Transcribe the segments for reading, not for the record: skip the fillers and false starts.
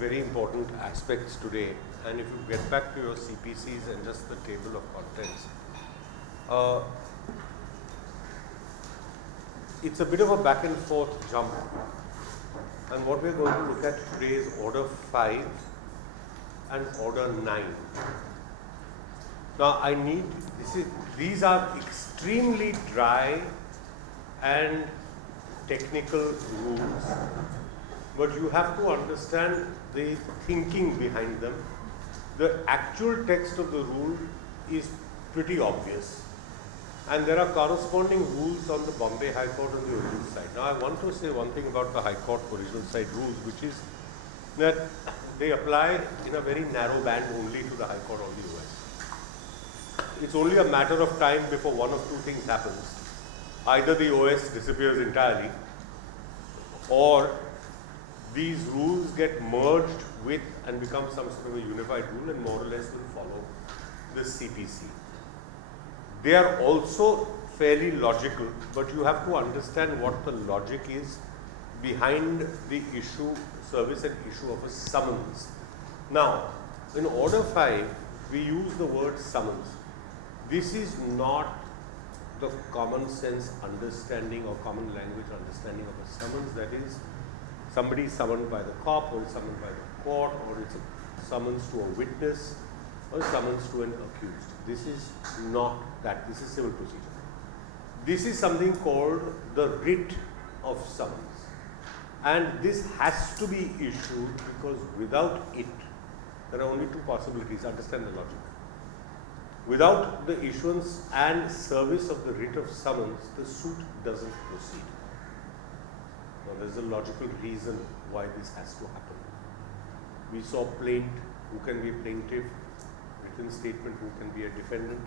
very important aspects today, and if you get back to your CPCs and just the table of contents, it's a bit of a back and forth jump, and what we're going to look at today is order 5 and order 9. Now these are extremely dry and technical rules, but you have to understand the thinking behind them. The actual text of the rule is pretty obvious, and there are corresponding rules on the Bombay High Court on the original side. Now I want to say one thing about the High Court original side rules, which is that they apply in a very narrow band only to the High Court of the US. It's only a matter of time before one of two things happens. Either the OS disappears entirely, or these rules get merged with and become some sort of a unified rule and more or less will follow the CPC. They are also fairly logical, but you have to understand what the logic is behind the service and issue of a summons. Now, in order 5, we use the word summons. This is not the common sense understanding or common language understanding of a summons, that is, somebody is summoned by the cop, or is summoned by the court, or it's a summons to a witness, or summons to an accused. This is not that. This is civil procedure. This is something called the writ of summons. And this has to be issued because without it, there are only two possibilities. Understand the logic. Without the issuance and service of the writ of summons, the suit doesn't proceed. Now, there's a logical reason why this has to happen. We saw plaint, who can be a plaintiff, written statement, who can be a defendant,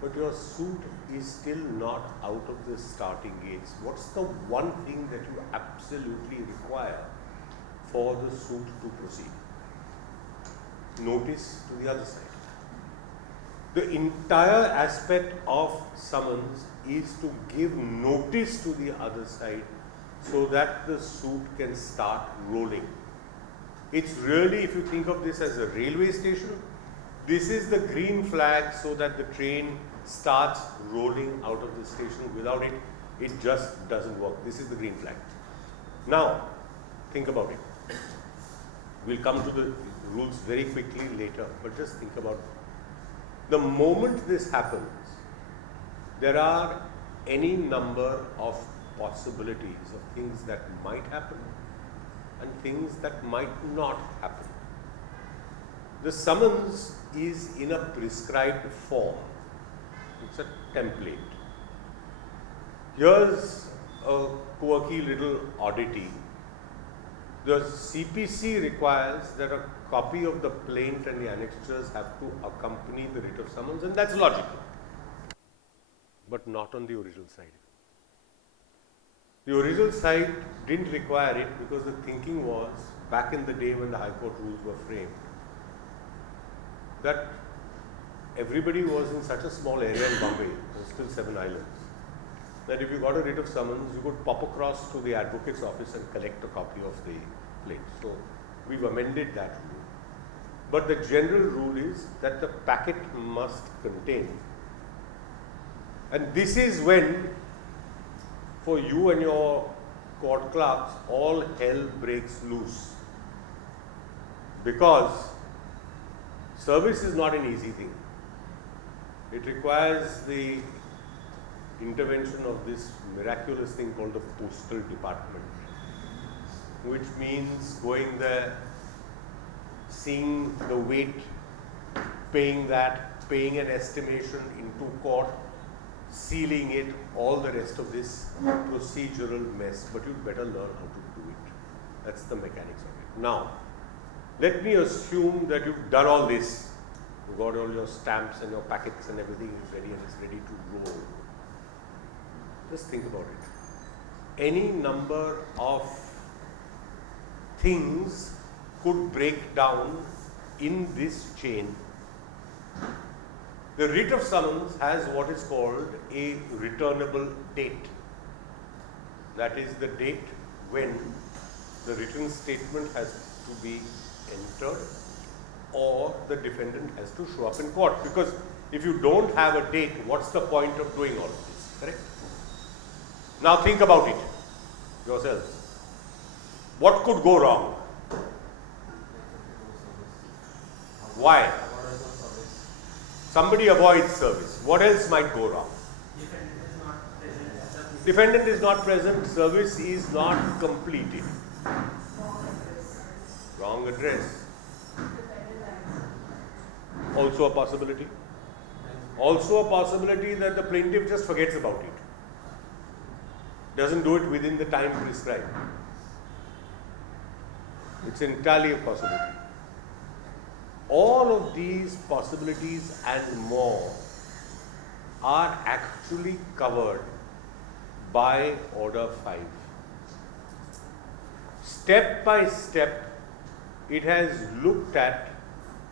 but your suit is still not out of the starting gates. What's the one thing that you absolutely require for the suit to proceed? Notice to the other side. The entire aspect of summons is to give notice to the other side so that the suit can start rolling. It's really, if you think of this as a railway station, this is the green flag so that the train starts rolling out of the station. Without it, it just doesn't work. This is the green flag. Now, think about it. We'll come to the rules very quickly later, but just think about it. The moment this happens, there are any number of possibilities of things that might happen and things that might not happen. The summons is in a prescribed form. It's a template. Here's a quirky little oddity. The CPC requires that a copy of the plaint and the annexures have to accompany the writ of summons, and that's logical, but not on the original side. The original side didn't require it because the thinking was, back in the day when the High Court rules were framed, that everybody was in such a small area in Bombay, there were still 7 islands, that if you got a writ of summons, you could pop across to the advocate's office and collect a copy of the plaint. So we've amended that rule. But the general rule is that the packet must contain. And this is when, for you and your court clerks, all hell breaks loose. Because service is not an easy thing. It requires the intervention of this miraculous thing called the postal department, which means going there, seeing the weight, paying that, paying an estimation into court, sealing it, all the rest of this procedural mess, but you'd better learn how to do it. That's the mechanics of it. Now, let me assume that you've done all this. You've got all your stamps and your packets and everything is ready and it's ready to roll. Just think about it. Any number of things could break down in this chain. The writ of summons has what is called a returnable date. That is the date when the written statement has to be entered, or the defendant has to show up in court. Because if you don't have a date, what's the point of doing all of this? Correct? Now think about it yourselves. What could go wrong? Why? Somebody avoids service. What else might go wrong? Defendant is not present, service is not completed. Wrong address. Also a possibility. Also a possibility that the plaintiff just forgets about it. Doesn't do it within the time prescribed. It's entirely a possibility. All of these possibilities and more are actually covered by Order 5. Step by step, it has looked at,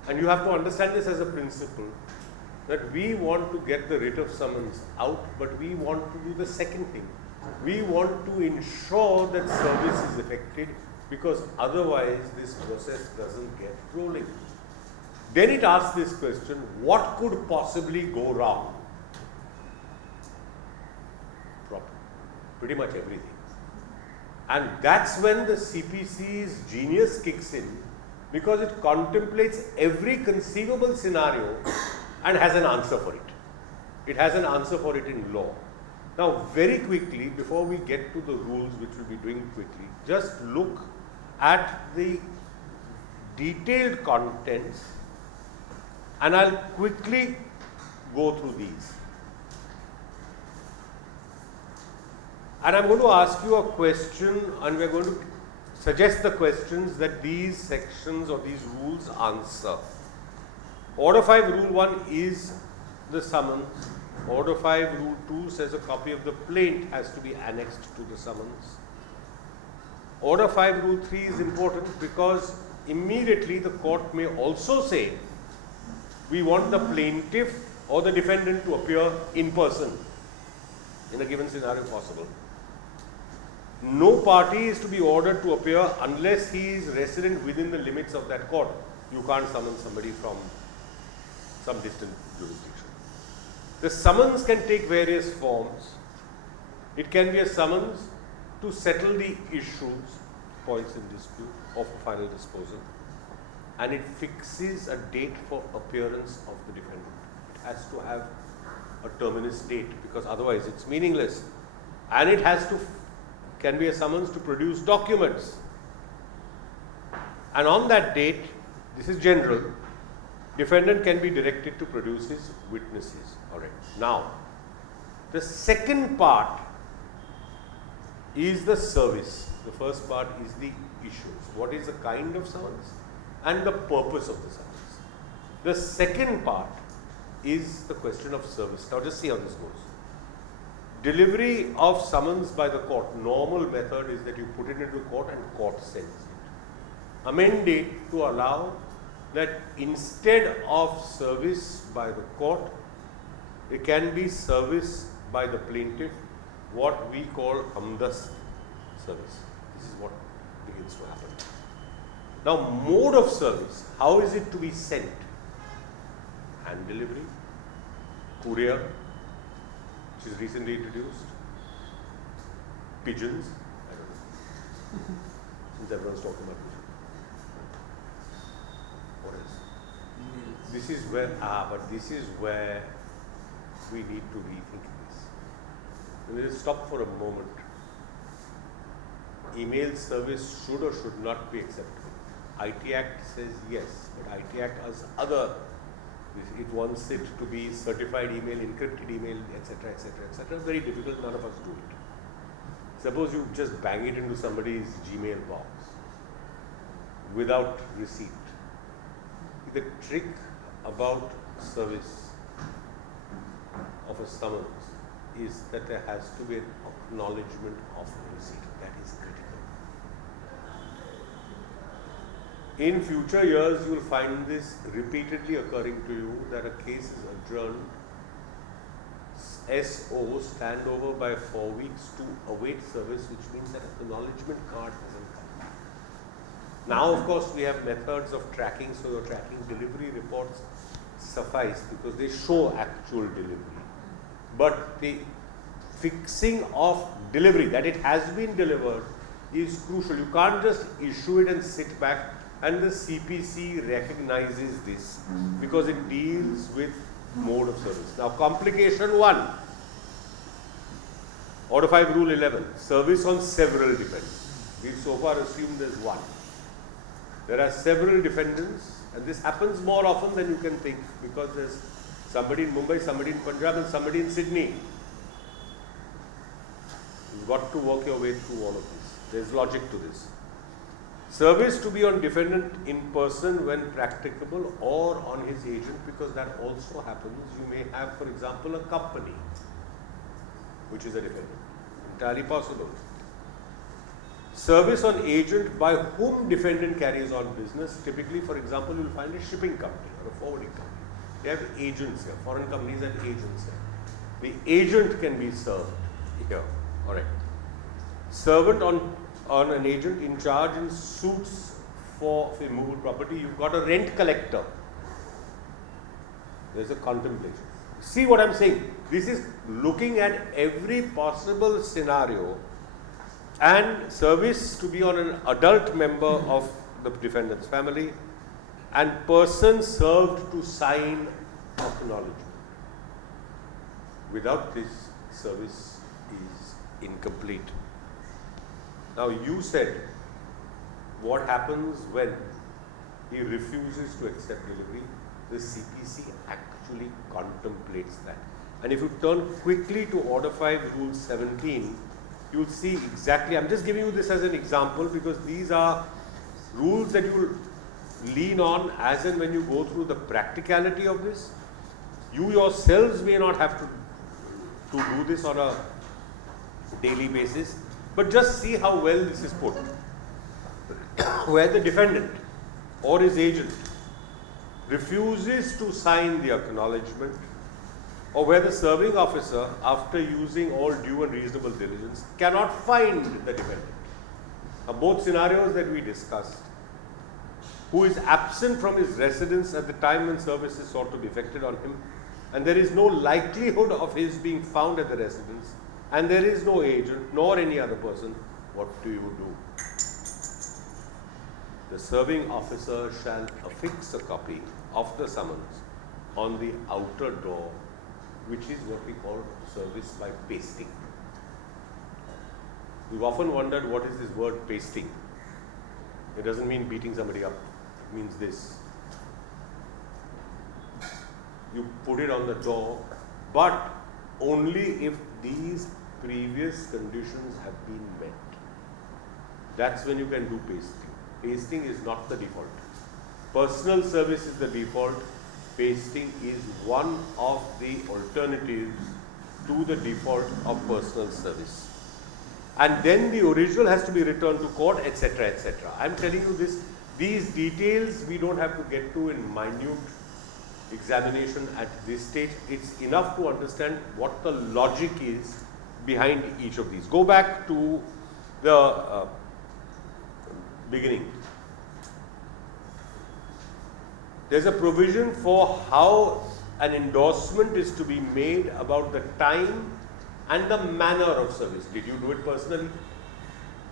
and you have to understand this as a principle, that we want to get the writ of summons out, but we want to do the second thing. We want to ensure that service is effected, because otherwise this process doesn't get rolling. Then it asks this question, what could possibly go wrong? Pretty much everything. And that's when the CPC's genius kicks in, because it contemplates every conceivable scenario and has an answer for it. It has an answer for it in law. Now, very quickly, before we get to the rules, which we'll be doing quickly, just look at the detailed contents, and I'll quickly go through these. And I'm going to ask you a question, and we're going to suggest the questions that these sections or these rules answer. Order 5, Rule 1 is the summons. Order 5, Rule 2 says a copy of the plaint has to be annexed to the summons. Order 5, Rule 3 is important because immediately the court may also say, we want the plaintiff or the defendant to appear in person in a given scenario possible. No party is to be ordered to appear unless he is resident within the limits of that court. You can't summon somebody from some distant jurisdiction. The summons can take various forms. It can be a summons to settle the issues, points in dispute, of a final disposal, and it fixes a date for appearance of the defendant. It has to have a terminus date, because otherwise it's meaningless. And it has to can be a summons to produce documents. And on that date, this is general, defendant can be directed to produce his witnesses. All right. Now, the second part is the service. The first part is the issues. What is the kind of summons and the purpose of the summons. The second part is the question of service. Now, just see how this goes. Delivery of summons by the court. Normal method is that you put it into court and court sends it. Amend it to allow that instead of service by the court, it can be service by the plaintiff, what we call hamdast service. This is what begins to happen. Now, mode of service, how is it to be sent? Hand delivery, courier, which is recently introduced, pigeons, I don't know, since everyone's talking about pigeons. What else? This is where, but this is where we need to rethink this. Let me just stop for a moment. Email service should or should not be acceptable. IT Act says yes, but IT Act has other. It wants it to be certified email, encrypted email, etc., etc., etc. Very difficult. None of us do it. Suppose you just bang it into somebody's Gmail box without receipt. The trick about service of a summons is that there has to be an acknowledgement of receipt. That is critical. In future years, you will find this repeatedly occurring to you, that a case is adjourned, SO stand over by 4 weeks to await service, which means that acknowledgement card hasn't come. Now, of course, we have methods of tracking, so your tracking delivery reports suffice because they show actual delivery. But the fixing of delivery, that it has been delivered, is crucial. You can't just issue it and sit back, and the CPC recognizes this because it deals with mode of service. Now, complication 1, Order 5 Rule 11, service on several defendants. We've so far assumed there's one. There are several defendants, and this happens more often than you can think because there's somebody in Mumbai, somebody in Punjab, and somebody in Sydney. You've got to work your way through all of this. There's logic to this. Service to be on defendant in person when practicable or on his agent, because that also happens. You may have, for example, a company which is a defendant. Entirely possible. Service on agent by whom defendant carries on business. Typically, for example, you'll find a shipping company or a forwarding company. They have agents here. Foreign companies have agents here. The agent can be served here. All right. Servant on an agent in charge in suits for immovable property. You've got a rent collector. There's a contemplation. See what I'm saying? This is looking at every possible scenario, and service to be on an adult member of the defendant's family, and person served to sign acknowledgement. Without this, service is incomplete. Now, you said what happens when he refuses to accept delivery. The CPC actually contemplates that. And if you turn quickly to Order 5 Rule 17, you'll see exactly, I'm just giving you this as an example because these are rules that you'll lean on as and when you go through the practicality of this. You yourselves may not have to do this on a daily basis, but just see how well this is put. Where the defendant or his agent refuses to sign the acknowledgement, or where the serving officer, after using all due and reasonable diligence, cannot find the defendant. Now, both scenarios that we discussed, who is absent from his residence at the time when service is sought to be effected on him, and there is no likelihood of his being found at the residence, and there is no agent nor any other person, what do you do? The serving officer shall affix a copy of the summons on the outer door, which is what we call service by pasting. We've often wondered what is this word pasting. It doesn't mean beating somebody up. It means this. You put it on the door, but only if these previous conditions have been met. That's when you can do pasting. Pasting is not the default. Personal service is the default. Pasting is one of the alternatives to the default of personal service. And then the original has to be returned to court, etc., etc. I'm telling you this, these details we don't have to get to in minute examination at this stage. It's enough to understand what the logic is behind each of these. Go back to the beginning. There's a provision for how an endorsement is to be made about the time and the manner of service. Did you do it personally?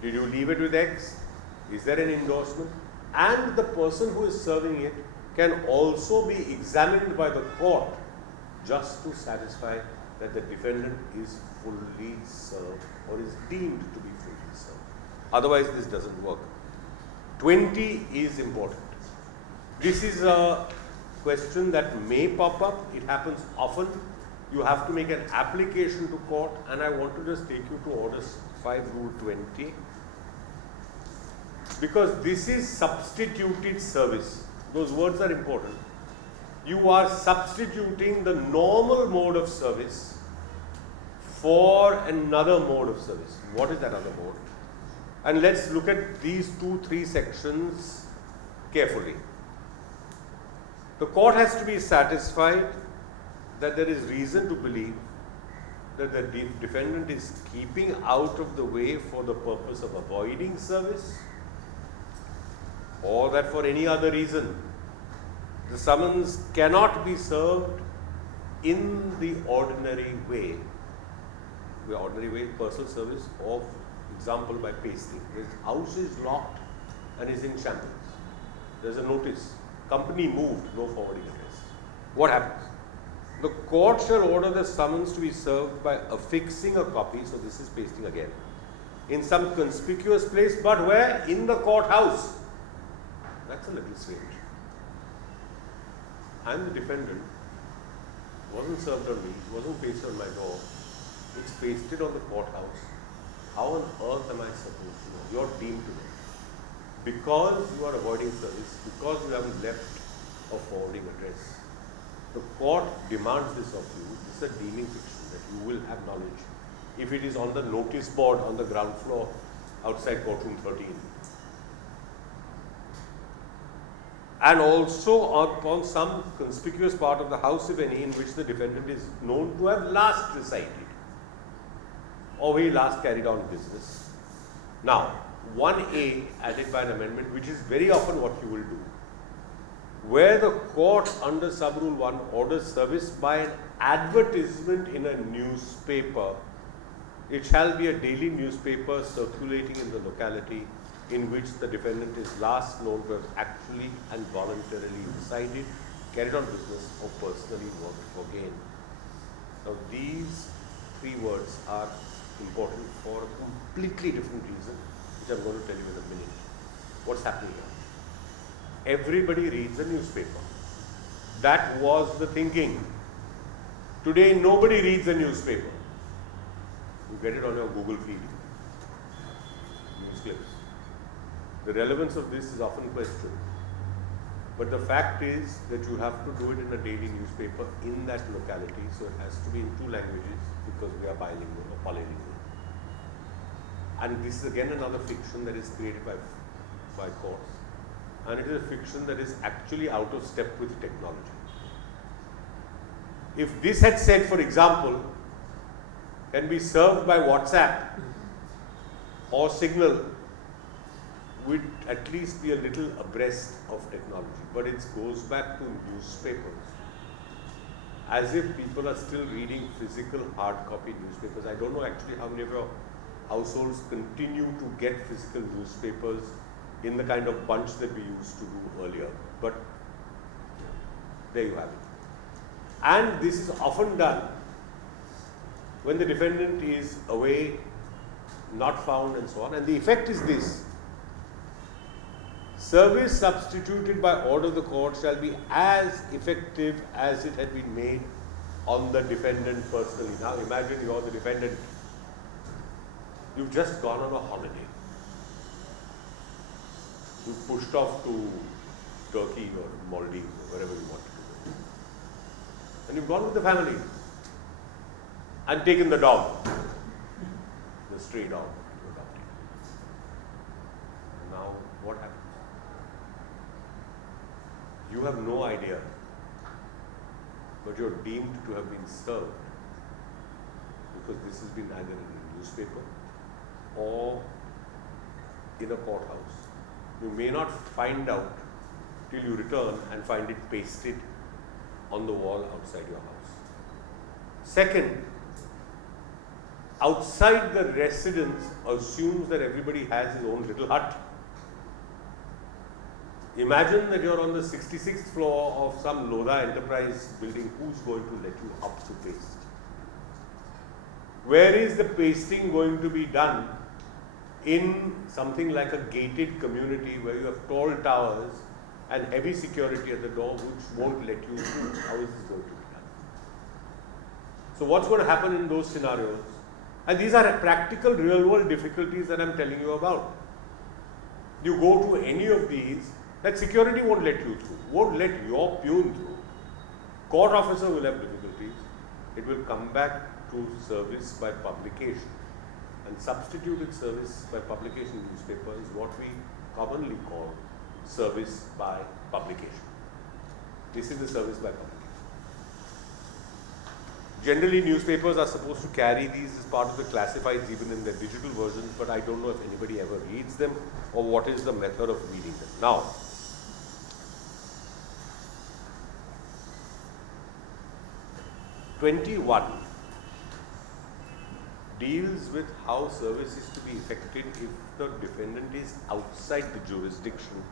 Did you leave it with X? Is there an endorsement? And the person who is serving it can also be examined by the court just to satisfy that the defendant is fully served or is deemed to be fully served. Otherwise, this doesn't work. 20 is important. This is a question that may pop up. It happens often. You have to make an application to court, and I want to just take you to Order 5 Rule 20. Because this is substituted service. Those words are important. You are substituting the normal mode of service for another mode of service. What is that other mode? And let's look at these 2-3 sections carefully. The court has to be satisfied that there is reason to believe that the defendant is keeping out of the way for the purpose of avoiding service, or that for any other reason, the summons cannot be served in the ordinary way, personal service, or example by pasting. His house is locked and is in shambles. There's a notice, company moved, no forwarding address. What happens? The court shall order the summons to be served by affixing a copy, so this is pasting again, in some conspicuous place, but where? In the courthouse. That's a little strange. I'm the defendant, wasn't served on me, wasn't pasted on my door, it's pasted on the courthouse. How on earth am I supposed to know? You're deemed to know. Because you are avoiding service, because you haven't left a forwarding address, the court demands this of you. This is a deeming fiction that you will have knowledge. If it is on the notice board on the ground floor outside courtroom 13. And also upon some conspicuous part of the house, if any, in which the defendant is known to have last resided or he last carried on business. Now, 1A added by an amendment, which is very often what you will do. Where the court under sub-rule 1 orders service by an advertisement in a newspaper, it shall be a daily newspaper circulating in the locality in which the defendant is last known to have actually and voluntarily resided, carried on business, or personally worked for gain. Now, these three words are important for a completely different reason, which I'm going to tell you in a minute. What's happening here? Everybody reads a newspaper. That was the thinking. Today, nobody reads a newspaper. You get it on your Google feed, news clips. The relevance of this is often questioned. But the fact is that you have to do it in a daily newspaper in that locality, so it has to be in 2 languages because we are bilingual or polylingual. And this is again another fiction that is created by courts. And it is a fiction that is actually out of step with technology. If this had said, for example, can be served by WhatsApp or Signal, we'd at least be a little abreast of technology. But it goes back to newspapers. As if people are still reading physical hard copy newspapers. I don't know actually how many of your households continue to get physical newspapers in the kind of bunch that we used to do earlier, but there you have it. And this is often done when the defendant is away, not found, and so on. And the effect is this: service substituted by order of the court shall be as effective as it had been made on the defendant personally. Now imagine you are the defendant. You've just gone on a holiday. You pushed off to Turkey or Maldives or wherever you want to go. And you've gone with the family and taken the dog, the stray dog you adopted. Now what happens? You have no idea, but you're deemed to have been served because this has been either in a newspaper or in a courthouse. You may not find out till you return and find it pasted on the wall outside your house. Second, outside the residence assumes that everybody has his own little hut. Imagine that you're on the 66th floor of some Lodha enterprise building. Who's going to let you up to paste? Where is the pasting going to be done? In something like a gated community where you have tall towers and heavy security at the door which won't let you through. How is this going to be done? So what's going to happen in those scenarios? And these are practical real world difficulties that I'm telling you about. You go to any of these, that security won't let you through, won't let your peon through. Court officer will have difficulties. It will come back to service by publication. And substituted service by publication newspaper is what we commonly call service by publication. This is the service by publication. Generally, newspapers are supposed to carry these as part of the classifieds even in their digital versions, but I don't know if anybody ever reads them or what is the method of reading them. Now, #21 deals with how service is to be effected if the defendant is outside the jurisdiction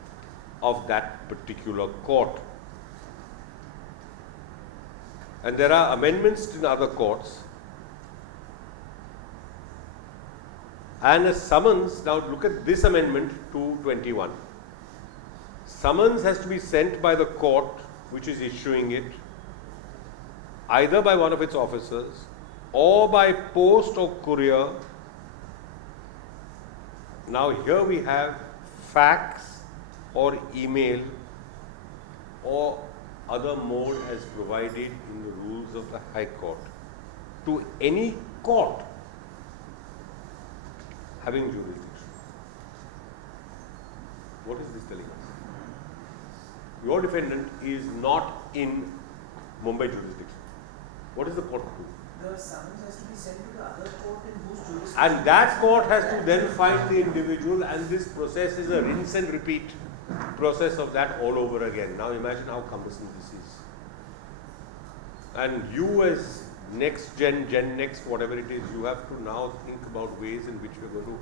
of that particular court. And there are amendments in other courts. And a summons, now look at this amendment to 21. Summons has to be sent by the court which is issuing it, either by one of its officers or by post or courier. Now here we have fax or email or other mode as provided in the rules of the High Court to any court having jurisdiction. What is this telling us? Your defendant is not in Mumbai jurisdiction. What is the court to do? The summons has to be sent to the other court in whose jurisdiction. And that court has to then find the individual, and this process is a rinse and repeat process of that all over again. Now imagine how cumbersome this is. And you as next gen, gen next, whatever it is, you have to now think about ways in which we're going to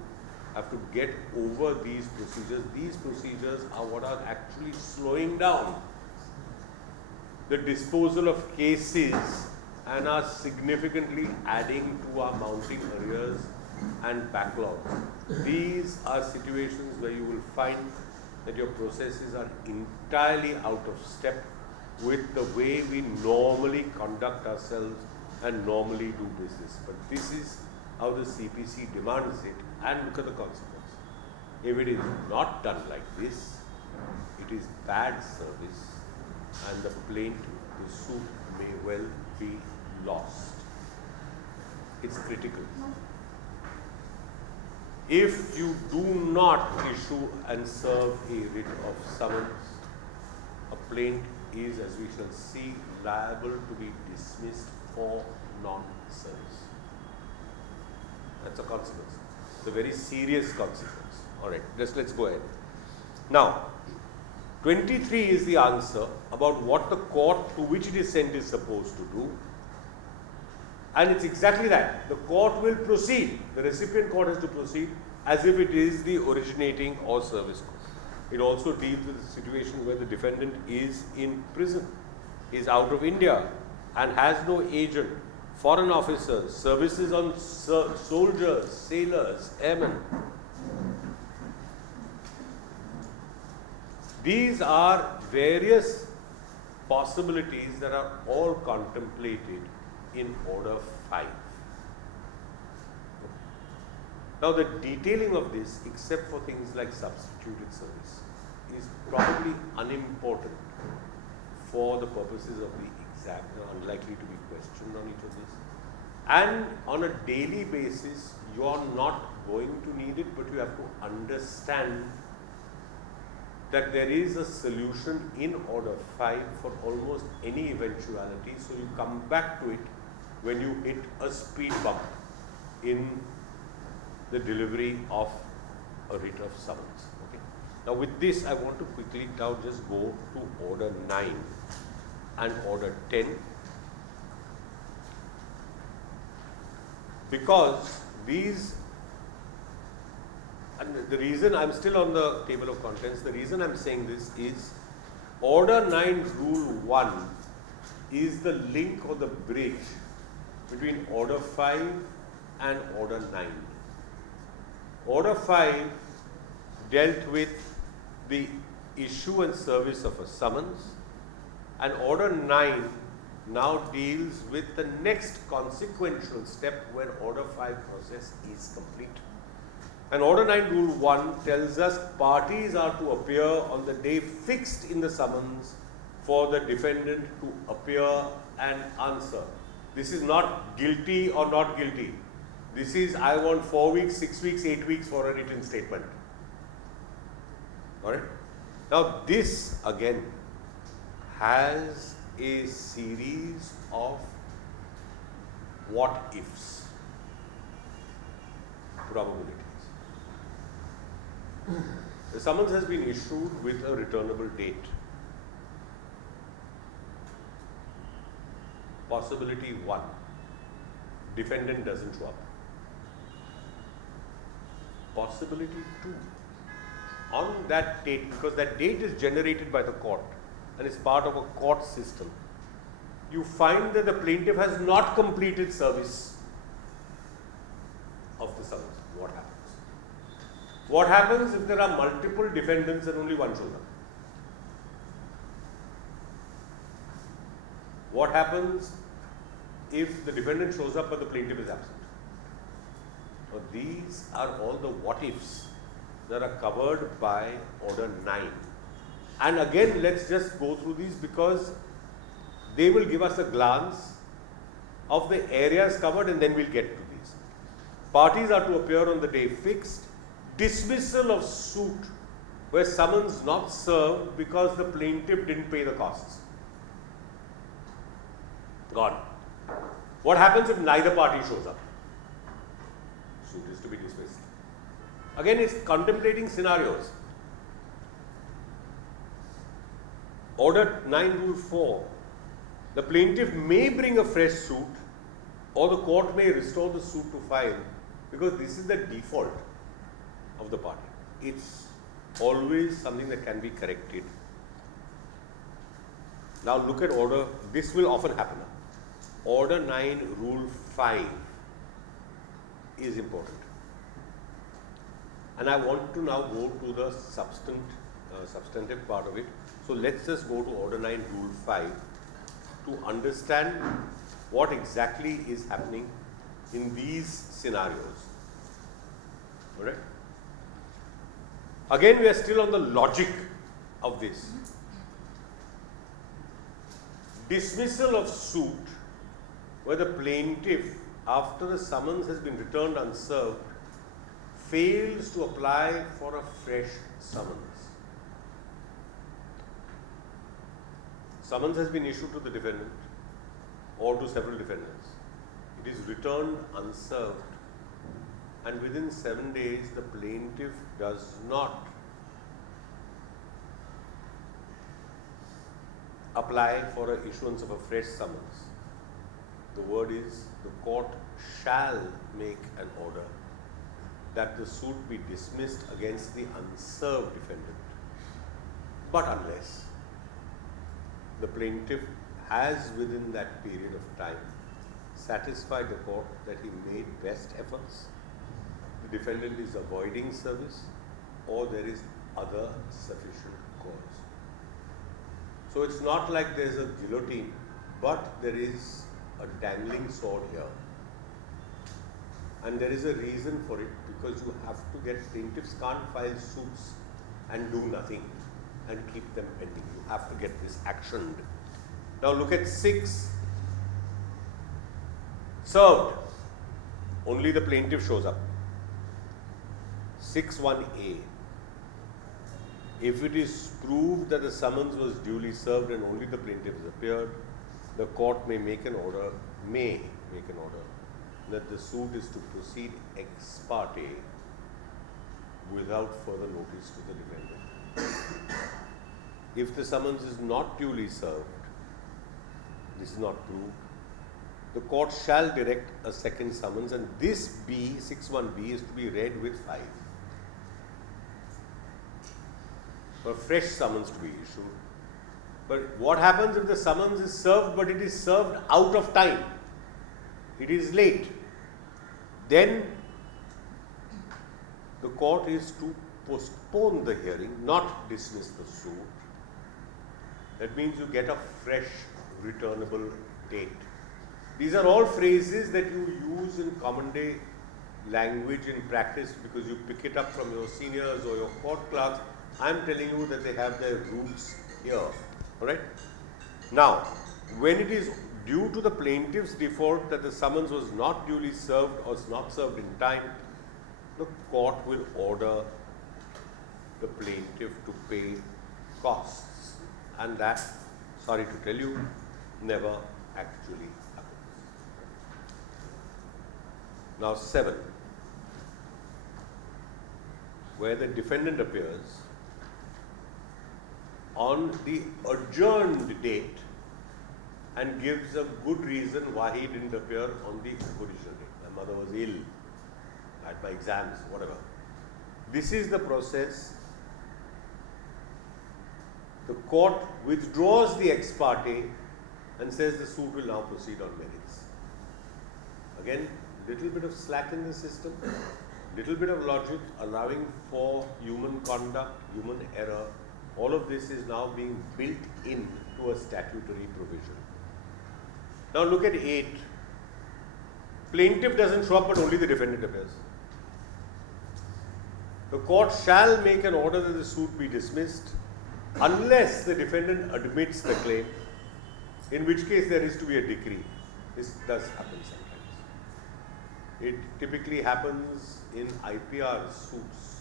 have to get over these procedures. These procedures are what are actually slowing down the disposal of cases and are significantly adding to our mounting arrears and backlogs. These are situations where you will find that your processes are entirely out of step with the way we normally conduct ourselves and normally do business. But this is how the CPC demands it, and look at the consequence. If it is not done like this, it is bad service, and the plaintiff, the suit may well be lost. It's critical. If you do not issue and serve a writ of summons, a plaintiff is, as we shall see, liable to be dismissed for non-service. That's a consequence. It's a very serious consequence. All right, let's go ahead. Now, 23 is the answer about what the court to which it is sent is supposed to do. And it's exactly that. The court will proceed, the recipient court has to proceed as if it is the originating or service court. It also deals with the situation where the defendant is in prison, is out of India and has no agent, foreign officers, services on soldiers, sailors, airmen. These are various possibilities that are all contemplated in Order 5. Now the detailing of this, except for things like substituted service, is probably unimportant for the purposes of the exam. Unlikely to be questioned on each of this. And on a daily basis, you are not going to need it, but you have to understand that there is a solution in Order 5 for almost any eventuality. So you come back to it when you hit a speed bump in the delivery of a writ of summons. Okay. Now with this, I want to quickly now just go to Order 9 and Order 10, because these, and the reason I'm still on the table of contents, the reason I'm saying this is Order 9 Rule 1 is the link or the bridge between Order 5 and Order 9. Order 5 dealt with the issue and service of a summons, and Order 9 now deals with the next consequential step when Order 5 process is complete. And Order 9 Rule 1 tells us parties are to appear on the day fixed in the summons for the defendant to appear and answer. This is not guilty or not guilty. This is, I want 4 weeks, 6 weeks, 8 weeks for a written statement. Alright? Now this again has a series of what ifs, probabilities. The summons has been issued with a returnable date. Possibility 1, defendant doesn't show up. Possibility 2, on that date, because that date is generated by the court and is part of a court system, you find that the plaintiff has not completed service of the summons. What happens? What happens if there are multiple defendants and only one shows up? What happens if the defendant shows up but the plaintiff is absent? So these are all the what ifs that are covered by Order 9. And again, let's just go through these because they will give us a glance of the areas covered and then we'll get to these. Parties are to appear on the day fixed. Dismissal of suit where summons not served because the plaintiff didn't pay the costs. Gone. What happens if neither party shows up? Suit is to be dismissed. Again, it's contemplating scenarios. Order 9 Rule 4. The plaintiff may bring a fresh suit or the court may restore the suit to file because this is the default of the party. It's always something that can be corrected. Now look at order, this will often happen. Order 9 Rule 5 is important. And I want to now go to the substantive part of it. So let's just go to Order 9 Rule 5 to understand what exactly is happening in these scenarios. All right? Again, we are still on the logic of this. Dismissal of suit where the plaintiff, after the summons has been returned unserved, fails to apply for a fresh summons. Summons has been issued to the defendant or to several defendants. It is returned unserved, and within 7 days the plaintiff does not apply for an issuance of a fresh summons. The word is, the court shall make an order that the suit be dismissed against the unserved defendant, but unless the plaintiff has within that period of time satisfied the court that he made best efforts, the defendant is avoiding service, or there is other sufficient cause. So it's not like there's a guillotine, but there is a dangling sword here. And there is a reason for it, because you have to get, plaintiffs can't file suits and do nothing and keep them pending. You have to get this actioned. Now look at 6. Served. Only the plaintiff shows up. 6(1)(a). If it is proved that the summons was duly served and only the plaintiff has appeared, the court may make an order, that the suit is to proceed ex parte without further notice to the defendant. If the summons is not duly served, this is not proved, the court shall direct a second summons, and this B, 6(1)(b) is to be read with 5. For fresh summons to be issued. But what happens if the summons is served but it is served out of time? It is late. Then the court is to postpone the hearing, not dismiss the suit. That means you get a fresh returnable date. These are all phrases that you use in common day language in practice because you pick it up from your seniors or your court clerks. I am telling you that they have their roots here. Alright? Now, when it is due to the plaintiff's default that the summons was not duly served or was not served in time, the court will order the plaintiff to pay costs. And that, sorry to tell you, never actually happens. Now 7, where the defendant appears on the adjourned date and gives a good reason why he didn't appear on the original date. My mother was ill, I had my exams, whatever. This is the process. The court withdraws the ex parte and says the suit will now proceed on merits. Again, little bit of slack in the system, little bit of logic, allowing for human conduct, human error. All of this is now being built into a statutory provision. Now look at 8. Plaintiff doesn't show up, but only the defendant appears. The court shall make an order that the suit be dismissed unless the defendant admits the claim, in which case there is to be a decree. This does happen sometimes. It typically happens in IPR suits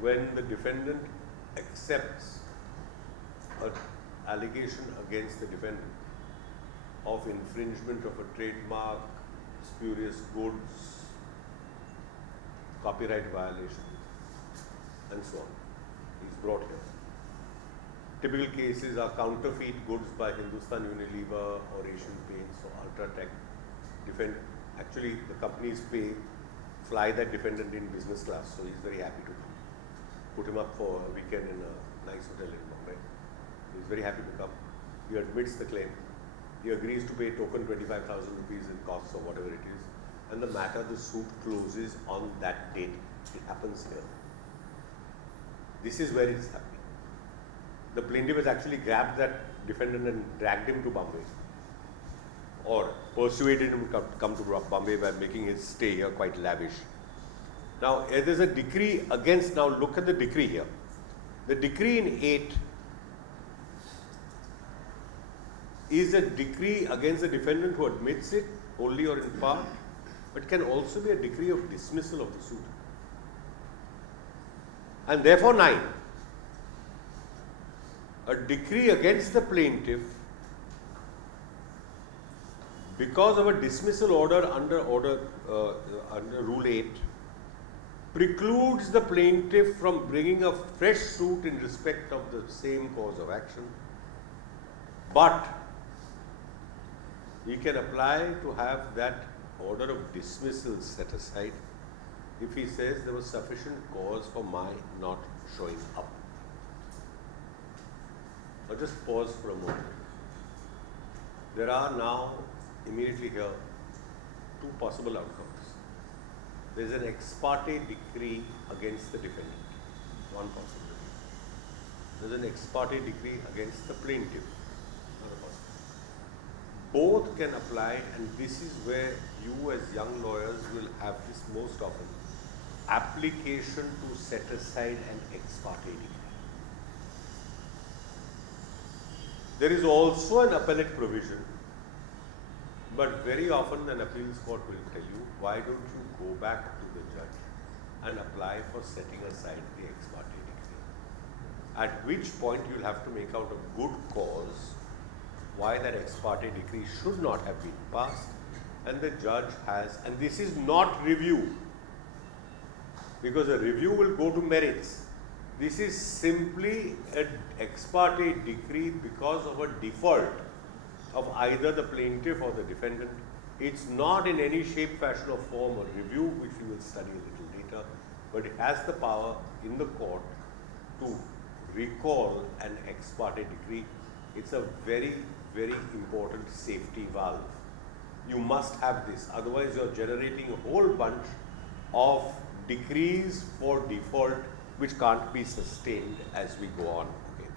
when the defendant accepts an allegation against the defendant of infringement of a trademark, spurious goods, copyright violation, and so on. He's brought here. Typical cases are counterfeit goods by Hindustan Unilever or Asian Paints or Ultratech. Actually, the companies fly that defendant in business class, so he's very happy to put him up for a weekend in a nice hotel in Bombay. He's very happy to come. He admits the claim. He agrees to pay token 25,000 rupees in costs or whatever it is, and the matter, the suit closes on that date. It happens here. This is where it's happening. The plaintiff has actually grabbed that defendant and dragged him to Bombay, or persuaded him to come to Bombay by making his stay here quite lavish. Now, there's a decree against, now look at the decree here. The decree in 8 is a decree against the defendant who admits it, wholly or in part, but can also be a decree of dismissal of the suit. And therefore 9, a decree against the plaintiff because of a dismissal order under Rule 8 precludes the plaintiff from bringing a fresh suit in respect of the same cause of action, but he can apply to have that order of dismissal set aside if he says there was sufficient cause for my not showing up. Now just pause for a moment. There are now, immediately here, 2 possible outcomes. There is an ex parte decree against the defendant, one possibility. There is an ex parte decree against the plaintiff, another possibility. Both can apply, and this is where you as young lawyers will have this most often. Application to set aside an ex parte decree. There is also an appellate provision, but very often an appeals court will tell you, why don't you go back to the judge and apply for setting aside the ex parte decree. At which point you will have to make out a good cause why that ex parte decree should not have been passed, and the judge has, and this is not review, because a review will go to merits. This is simply an ex parte decree because of a default of either the plaintiff or the defendant. It's not in any shape, fashion or form a review, which we will study a little later, but it has the power in the court to recall an ex parte decree. It's a very, very important safety valve. You must have this, otherwise you're generating a whole bunch of decrees for default which can't be sustained as we go on. Okay.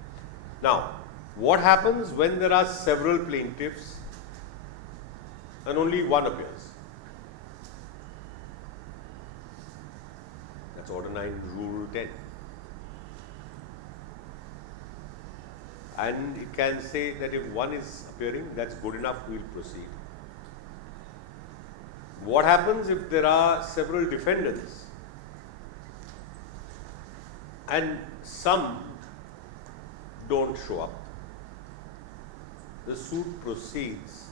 Now, what happens when there are several plaintiffs and only one appears? That's Order 9, Rule 10. And it can say that if one is appearing, that's good enough, we'll proceed. What happens if there are several defendants and some don't show up? The suit proceeds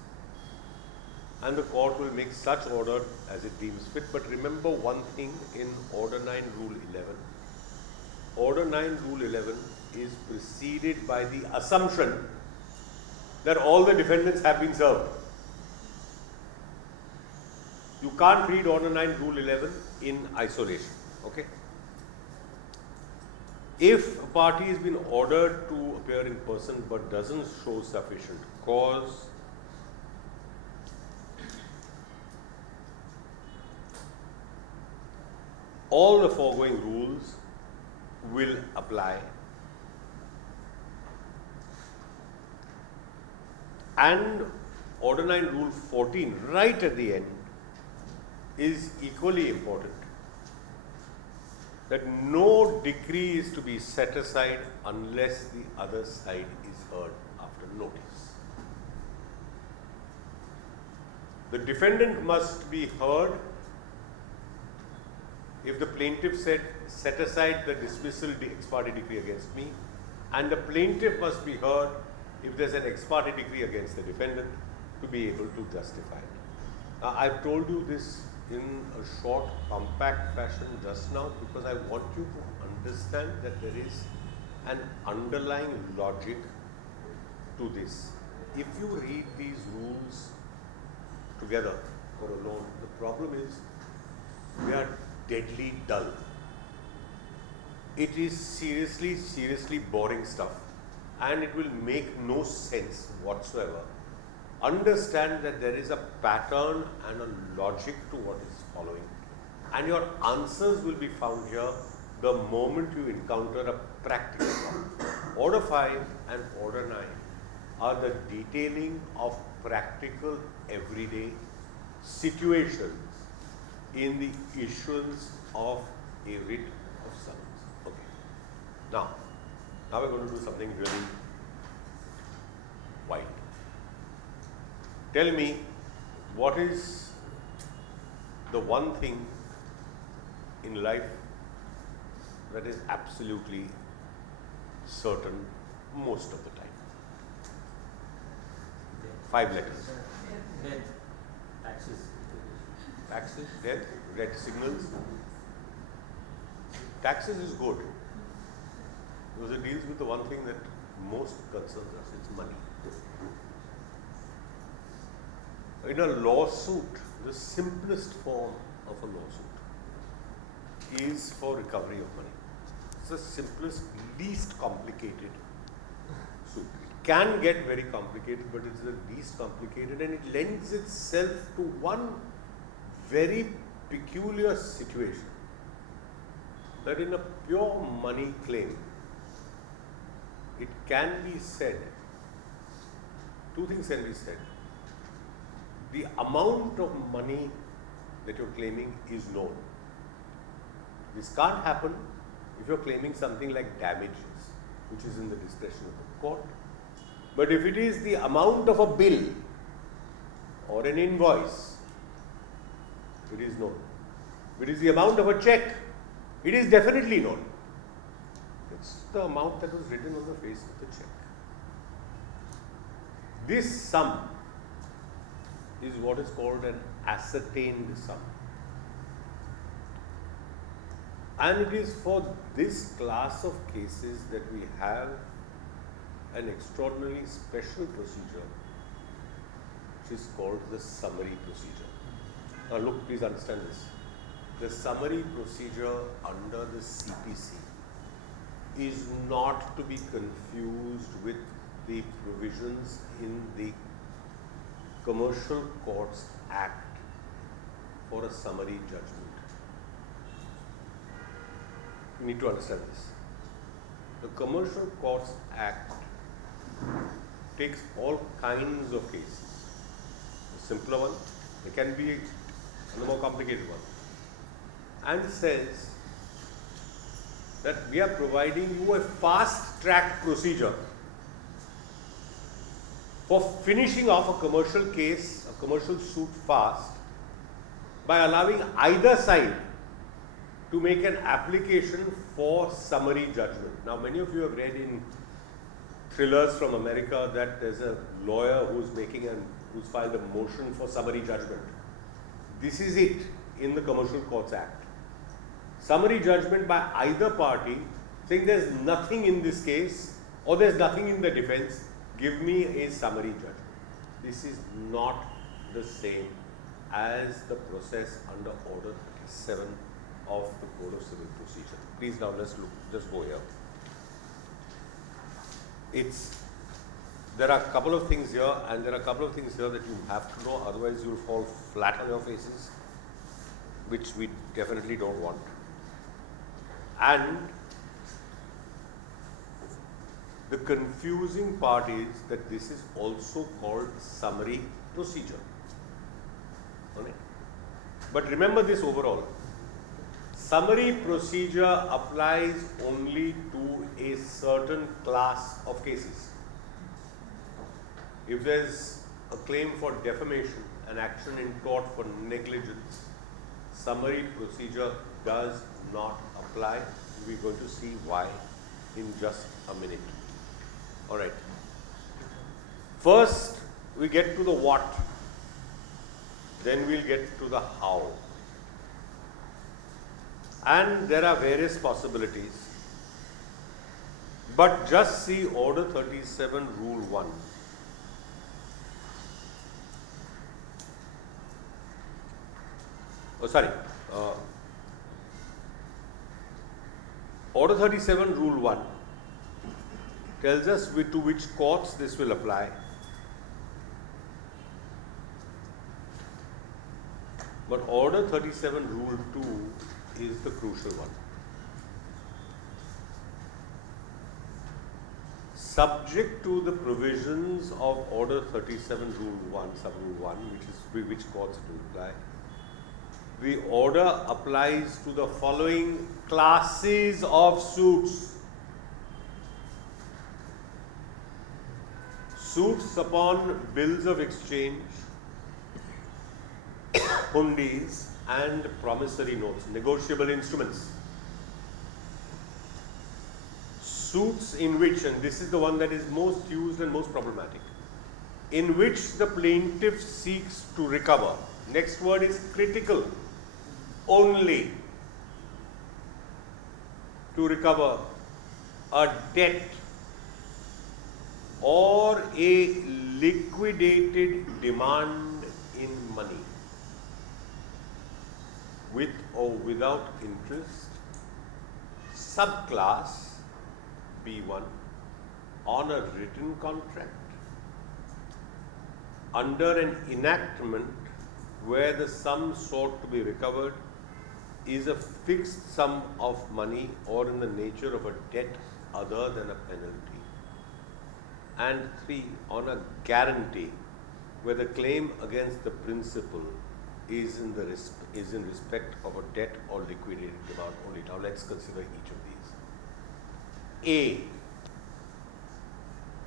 and the court will make such order as it deems fit. But remember one thing in Order 9, Rule 11. Order 9, Rule 11 is preceded by the assumption that all the defendants have been served. You can't read Order 9, Rule 11 in isolation. Okay? If a party has been ordered to appear in person but doesn't show sufficient cause, all the foregoing rules will apply, and Order 9 Rule 14 right at the end is equally important, that no decree is to be set aside unless the other side is heard after notice. The defendant must be heard if the plaintiff said, set aside the dismissal ex parte decree against me, and the plaintiff must be heard if there's an ex parte decree against the defendant to be able to justify it. Now, I've told you this in a short, compact fashion just now because I want you to understand that there is an underlying logic to this. If you read these rules together or alone, the problem is we are deadly dull. It is seriously boring stuff, and it will make no sense whatsoever. Understand that there is a pattern and a logic to what is following, and your answers will be found here the moment you encounter a practical one. Order 5 and Order 9 are the detailing of practical everyday situations in the issuance of a writ of summons. Okay. Now we're going to do something really wild. Tell me, what is the one thing in life that is absolutely certain most of the time? 5 letters. Death. Taxes. Taxes, death, red signals. Taxes is good because it deals with the one thing that most concerns us, it's money. In a lawsuit, the simplest form of a lawsuit is for recovery of money. It's the simplest, least complicated suit. It can get very complicated, but it's the least complicated, and it lends itself to one very peculiar situation, that in a pure money claim, it can be said, two things can be said. The amount of money that you're claiming is known. This can't happen if you're claiming something like damages, which is in the discretion of the court. But if it is the amount of a bill or an invoice, it is known. If it is the amount of a check, it is definitely known. It's the amount that was written on the face of the check. This sum is what is called an ascertained sum. And it is for this class of cases that we have an extraordinarily special procedure, which is called the summary procedure. Now look, please understand this. The summary procedure under the CPC is not to be confused with the provisions in the Commercial Courts Act for a summary judgment. You need to understand this. The Commercial Courts Act takes all kinds of cases. A simpler one, there can be a more complicated one, and says that we are providing you a fast-track procedure for finishing off a commercial case, a commercial suit fast, by allowing either side to make an application for summary judgment. Now, many of you have read in thrillers from America that there's a lawyer who's making an who's filed a motion for summary judgment. This is it in the Commercial Courts Act. Summary judgment by either party saying there's nothing in this case or there's nothing in the defense, give me a summary judgment. This is not the same as the process under Order 37 of the Code of Civil Procedure. Please now let's look, just go here. There are a couple of things here and there are a couple of things here that you have to know, otherwise you'll fall flat on your faces, which we definitely don't want. And the confusing part is that this is also called summary procedure. Okay? But remember this overall. Summary procedure applies only to a certain class of cases. If there's a claim for defamation, an action in tort for negligence, summary procedure does not apply. We're going to see why in just a minute. All right. First, we get to the what, then we'll get to the how. And there are various possibilities. But just see Order 37, Rule 1. Order 37, Rule 1 tells us to which courts this will apply. But Order 37, Rule 2 is the crucial one. Subject to the provisions of Order 37, Rule 1, Sub-Rule 1, which courts it will apply, the order applies to the following classes of suits. Suits upon bills of exchange, hundis and promissory notes, negotiable instruments. Suits in which, and this is the one that is most used and most problematic, in which the plaintiff seeks to recover. Next word is critical. Only to recover a debt or a liquidated demand in money, with or without interest, subclass B1, on a written contract, under an enactment where the sum sought to be recovered is a fixed sum of money or in the nature of a debt other than a penalty. And 3, on a guarantee where the claim against the principal is in respect of a debt or liquidated demand only. Now let's consider each of these. A,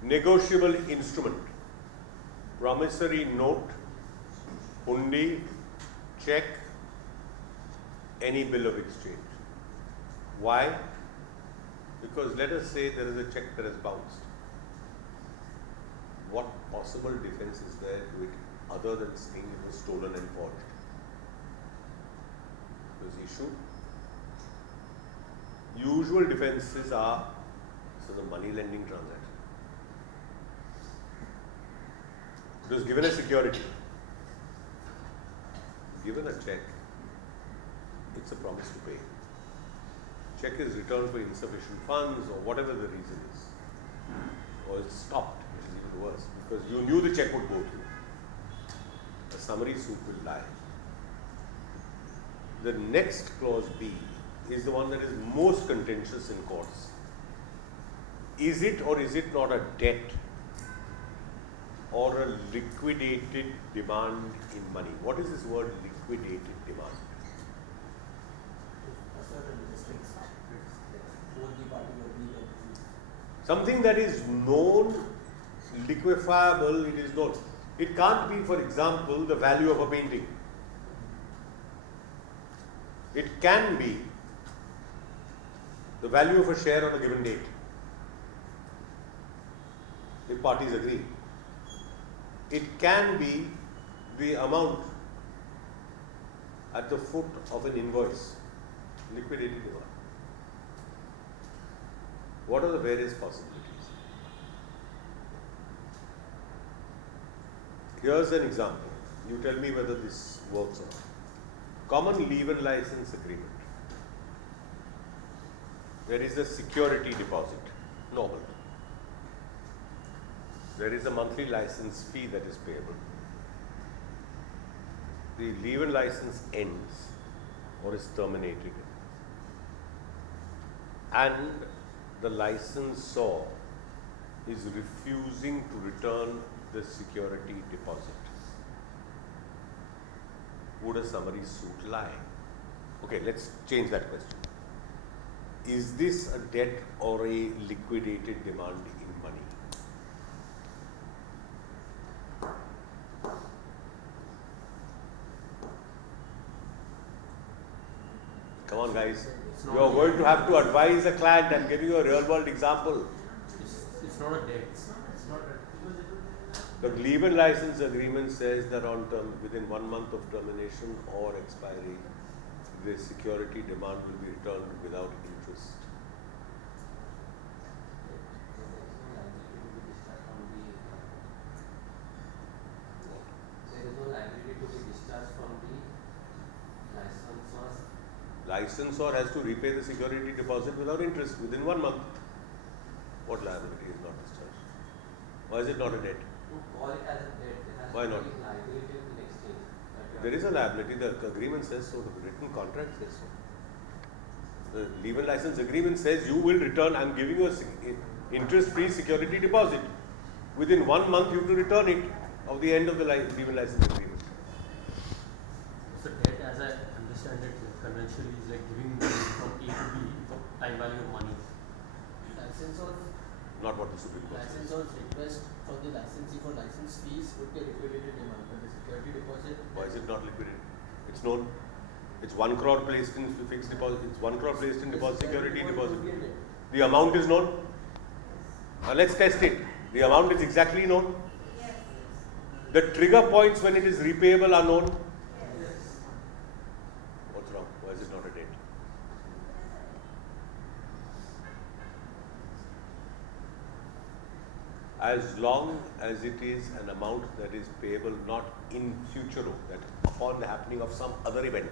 negotiable instrument, promissory note, hundi, check, any bill of exchange. Why? Because let us say there is a check that has bounced. What possible defense is there to it other than saying it was stolen and forged? It was issued. Usual defenses are this is a money lending transaction. It was given as security. Given a check, it's a promise to pay. Check is returned for insufficient funds or whatever the reason is. Or it's stopped, which is even worse, because you knew the check would go through. A summary suit will lie. The next clause B is the one that is most contentious in courts. Is it or is it not a debt or a liquidated demand in money? What is this word liquidated demand? Something that is known, liquefiable, it is known. It can't be, for example, the value of a painting. It can be the value of a share on a given date, if parties agree. It can be the amount at the foot of an invoice, liquidated demand. What are the various possibilities? Here's an example. You tell me whether this works or not. Common leave and license agreement. There is a security deposit, normal. There is a monthly license fee that is payable. The leave and license ends or is terminated, and the licensor is refusing to return the security deposit. Would a summary suit lie? Okay, let's change that question. Is this a debt or a liquidated demand in money? Come on, guys. You are going to have to advise a client and give you a real world example. It's not a debt. The leave and license agreement says that within 1 month of termination or expiry, the security demand will be returned without interest. There is no liability to be discharged from the licensor. Licensor has to repay the security deposit without interest within 1 month. What liability is not discharged? Why is it not a debt? To call it as a debt, there has Why to not? be liability in exchange. There is a liability. The agreement says so. The written contract says so. The leave and license agreement says you will return. I am giving you a interest-free security deposit. Within 1 month, you have to return it of the end of the leave and license agreement. So debt, as I understand it, conventionally is like giving money from A to B for time value of money. Not what the Supreme Court says. Licensor's request for the licensee for license fees would be a liquidated demand, but the security deposit. Why is it not liquidated? It's known. It's 1 crore placed in fixed deposit. It's 1 crore placed in deposit, security deposit. The amount is known. Now let's test it. The amount is exactly known. The trigger points when it is repayable are known. What's wrong? Why is it not a debt? As long as it is an amount that is payable not in futuro, that upon the happening of some other event,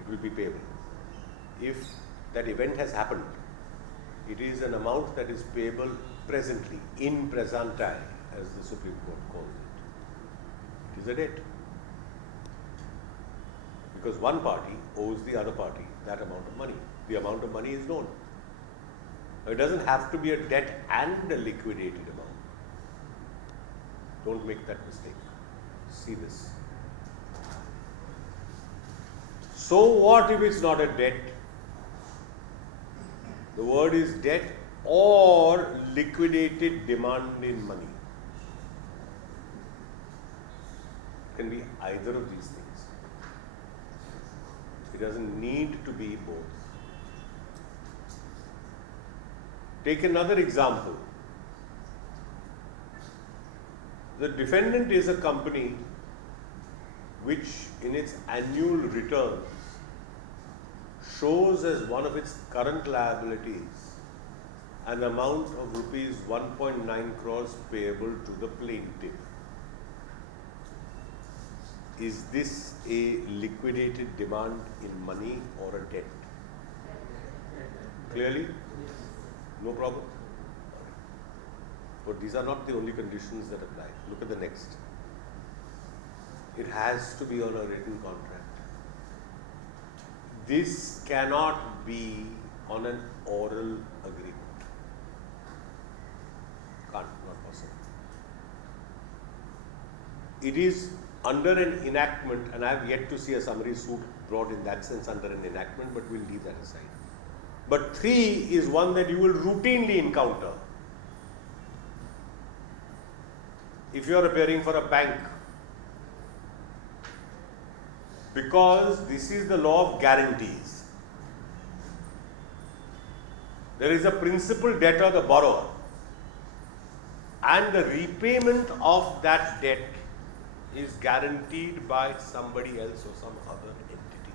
it will be payable. If that event has happened, it is an amount that is payable presently, in presenti, as the Supreme Court calls it. It is a debt. Because one party owes the other party that amount of money. The amount of money is known. It doesn't have to be a debt and a liquidated amount. Don't make that mistake. See this. So what if it's not a debt? The word is debt or liquidated demand in money. It can be either of these things. It doesn't need to be both. Take another example. The defendant is a company which in its annual returns shows as one of its current liabilities an amount of rupees 1.9 crores payable to the plaintiff. Is this a liquidated demand in money or a debt? Clearly? No problem. But these are not the only conditions that apply. Look at the next. It has to be on a written contract. This cannot be on an oral agreement. Can't, not possible. It is under an enactment, and I have yet to see a summary suit brought in that sense under an enactment, but we'll leave that aside. But 3 is one that you will routinely encounter. If you are appearing for a bank, because this is the law of guarantees. There is a principal debtor, the borrower, and the repayment of that debt is guaranteed by somebody else or some other entity.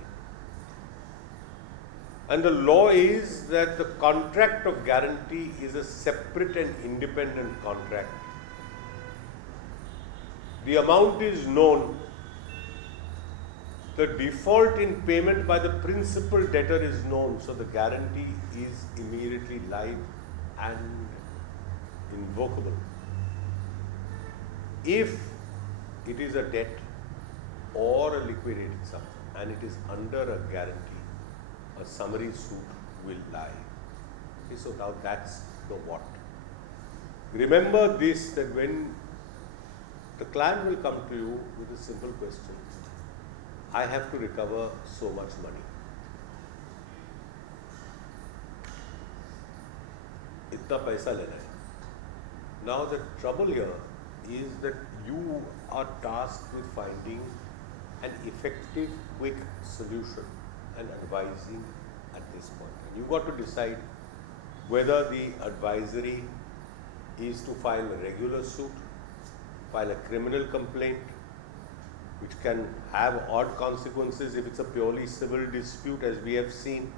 And the law is that the contract of guarantee is a separate and independent contract. The amount is known. The default in payment by the principal debtor is known, so the guarantee is immediately live and invocable. If it is a debt or a liquidated sum and it is under a guarantee, a summary suit will lie. Okay, so now that's the what. Remember this, that when the client will come to you with a simple question, I have to recover so much money. Itna paisa lena hai. Now the trouble here is that you are tasked with finding an effective, quick solution and advising at this point. And you've got to decide whether the advisory is to file a regular suit, file a criminal complaint, which can have odd consequences if it's a purely civil dispute, as we have seen.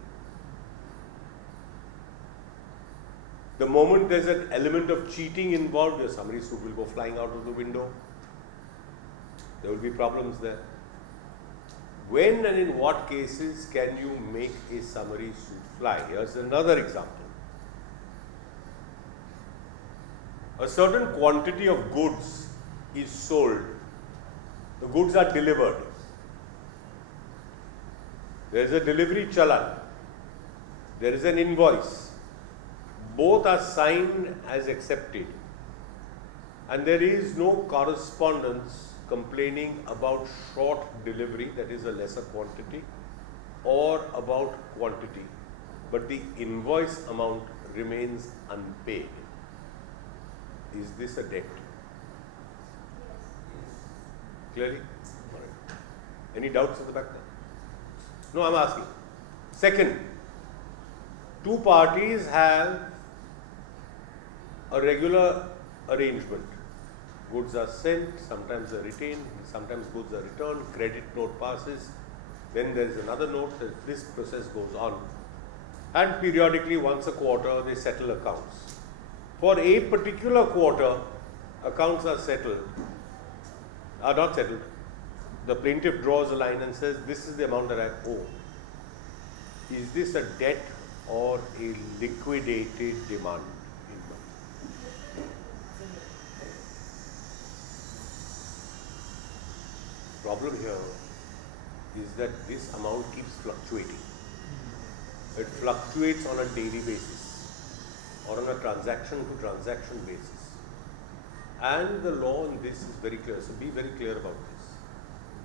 The moment there's an element of cheating involved, your summary suit will go flying out of the window. There will be problems there. When and in what cases can you make a summary suit fly? Here's another example. A certain quantity of goods is sold. The goods are delivered. There is a delivery challan. There is an invoice. Both are signed as accepted. And there is no correspondence complaining about short delivery, that is a lesser quantity, or about quantity. But the invoice amount remains unpaid. Is this a debt? Clearly? All right. Any doubts at the back there? No, I'm asking. Second, two parties have a regular arrangement. Goods are sent, sometimes are retained, sometimes goods are returned, credit note passes, then there is another note, this process goes on. And periodically, once a quarter, they settle accounts. For a particular quarter, accounts are not settled. The plaintiff draws a line and says, this is the amount that I owe. Is this a debt or a liquidated demand in money? Problem here is that this amount keeps fluctuating. It fluctuates on a daily basis or on a transaction to transaction basis. And the law in this is very clear. So be very clear about this.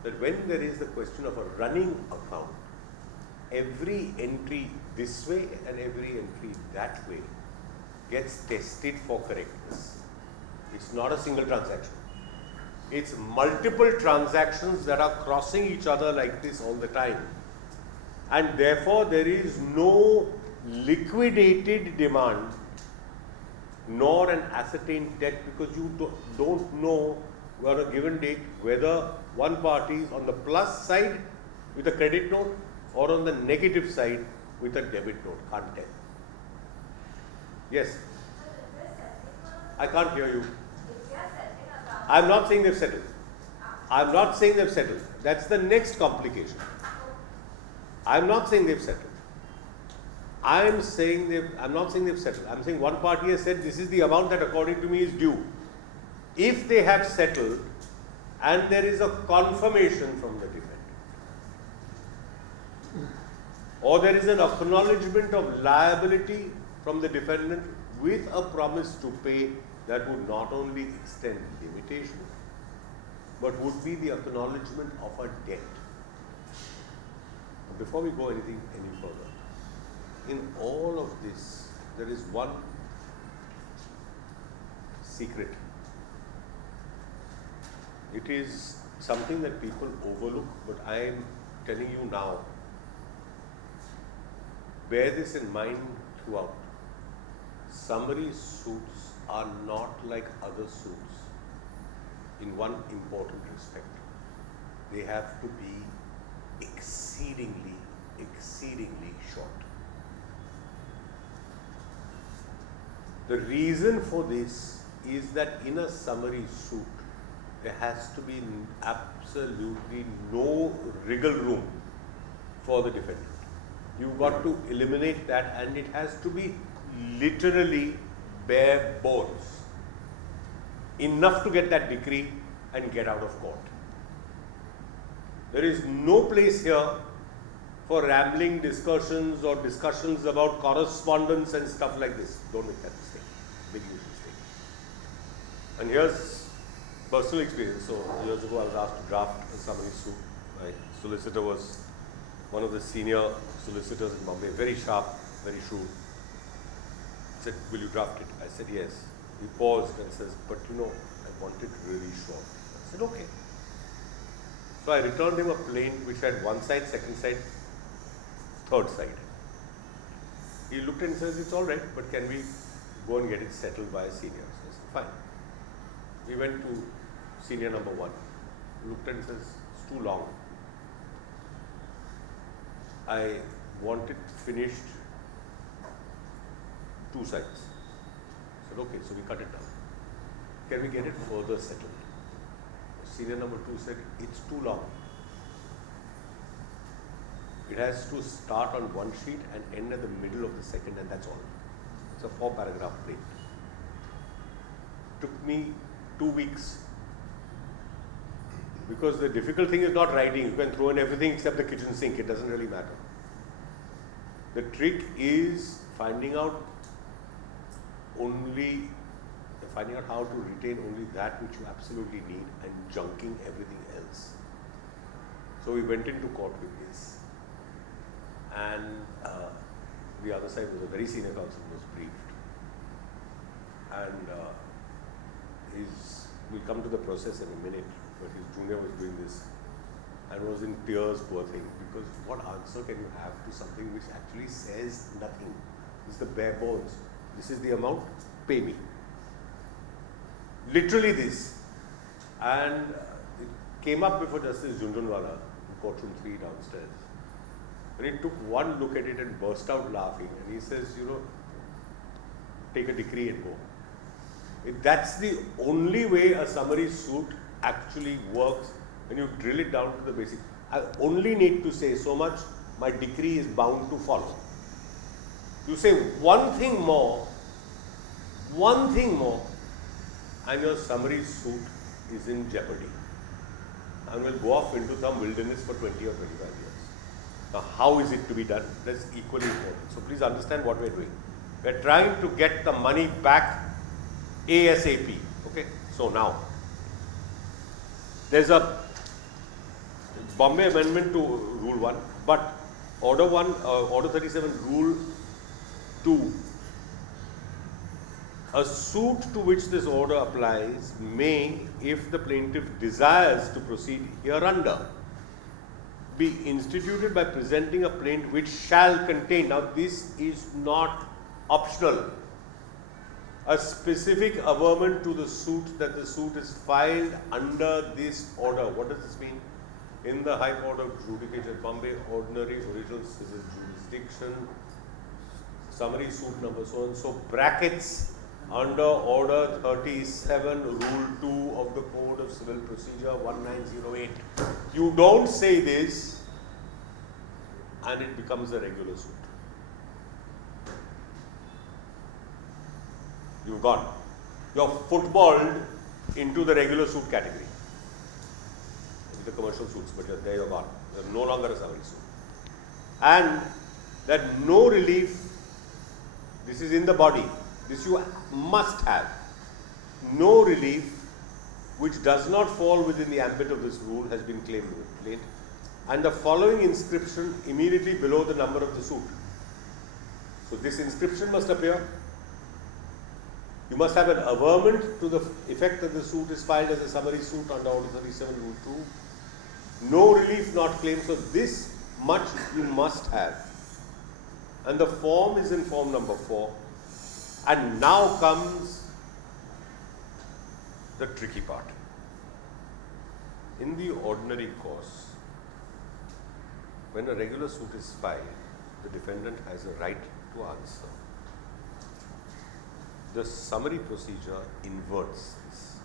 That when there is the question of a running account, every entry this way and every entry that way gets tested for correctness. It's not a single transaction. It's multiple transactions that are crossing each other like this all the time. And therefore, there is no liquidated demand nor an ascertained debt, because you don't know on a given date whether one party is on the plus side with a credit note or on the negative side with a debit note. Can't tell. Yes? I can't hear you. I'm not saying they've settled. I'm not saying they've settled. That's the next complication. I'm not saying they've settled. I'm not saying they've settled. I'm saying one party has said this is the amount that according to me is due. If they have settled and there is a confirmation from the defendant, or there is an acknowledgement of liability from the defendant with a promise to pay, that would not only extend limitation, but would be the acknowledgement of a debt. Before we go any further, in all of this, there is one secret. It is something that people overlook, but I am telling you now. Bear this in mind throughout. Summary suits are not like other suits in one important respect. They have to be exceedingly, exceedingly short. The reason for this is that in a summary suit, there has to be absolutely no wriggle room for the defendant. You've got to eliminate that, and it has to be literally bare bones. Enough to get that decree and get out of court. There is no place here for rambling discussions or discussions about correspondence and stuff like this. Don't make that mistake. Big huge mistake. And here's personal experience. So years ago I was asked to draft a summary suit. My solicitor was one of the senior solicitors in Bombay, very sharp, very shrewd. He said, will you draft it? I said, yes. He paused and says, but you know, I want it really short. I said, okay. So I returned him a plain which had one side, second side, third side. He looked and says, it's all right, but can we go and get it settled by a senior? So I said, fine. We went to senior number one. He looked and says, it's too long. I want it finished two sides. I said, okay, so we cut it down. Can we get it further settled? Senior number two said, it's too long. It has to start on one sheet and end at the middle of the second, and that's all. It's a 4-paragraph plate. Took me 2 weeks. Because the difficult thing is not writing. You can throw in everything except the kitchen sink. It doesn't really matter. The trick is finding out how to retain only that which you absolutely need and junking everything else. So we went into court with this. And the other side was a very senior counsel, was briefed. And we'll come to the process in a minute, but his junior was doing this and was in tears, poor thing, because what answer can you have to something which actually says nothing? This is the bare bones. This is the amount, pay me. Literally this. And it came up before Justice Jhunjhunwala in courtroom 3 downstairs. And he took one look at it and burst out laughing. And he says, you know, take a decree and go. That's the only way a summary suit actually works when you drill it down to the basic. I only need to say so much, my decree is bound to follow. You say one thing more, and your summary suit is in jeopardy and will go off into some wilderness for 20 or 25 years. Now, how is it to be done? That's equally important. So please understand what we're doing. We're trying to get the money back ASAP. Okay? So now, there's a Bombay amendment to Rule 1, but Order 37, Rule 2. A suit to which this order applies may, if the plaintiff desires to proceed hereunder, be instituted by presenting a plaint which shall contain, now this is not optional, a specific averment to the suit that the suit is filed under this order. What does this mean? In the High Court of Judicature, Bombay, ordinary original civil jurisdiction, summary suit number so and so, brackets, under Order 37, Rule 2 of the Code of Civil Procedure 1908. You don't say this and it becomes a regular suit. You've gone. You're footballed into the regular suit category. With the commercial suits, but there you're gone. You're no longer a summary suit. And that no relief, this is in the body. This you must have. No relief which does not fall within the ambit of this rule has been claimed with plaint. And the following inscription immediately below the number of the suit. So this inscription must appear. You must have an averment to the effect that the suit is filed as a summary suit under Order 37, Rule 2. No relief not claimed. So this much you must have. And the form is in form number 4. And now comes the tricky part. In the ordinary course, when a regular suit is filed, the defendant has a right to answer. The summary procedure inverts this.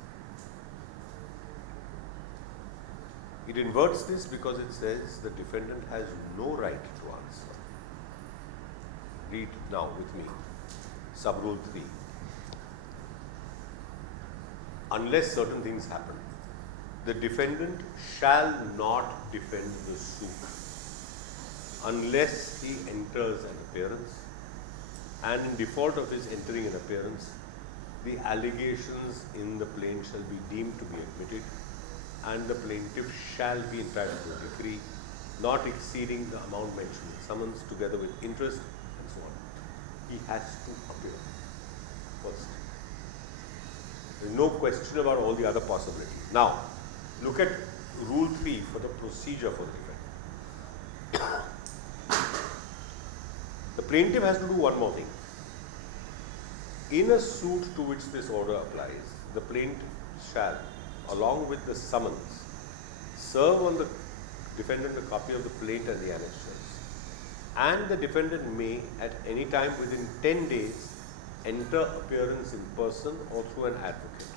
It inverts this because it says the defendant has no right to answer. Read now with me, sub-rule 3. Unless certain things happen, the defendant shall not defend the suit unless he enters an appearance, and in default of his entering an appearance, the allegations in the plaint shall be deemed to be admitted, and the plaintiff shall be entitled to a decree not exceeding the amount mentioned in summons, together with interest and so on. He has to appear first. There is no question about all the other possibilities. Now, look at rule 3 for the procedure for the defendant. The plaintiff has to do one more thing. In a suit to which this order applies, the plaintiff shall, along with the summons, serve on the defendant a copy of the plaint and the annexures, and the defendant may at any time within 10 days enter appearance in person or through an advocate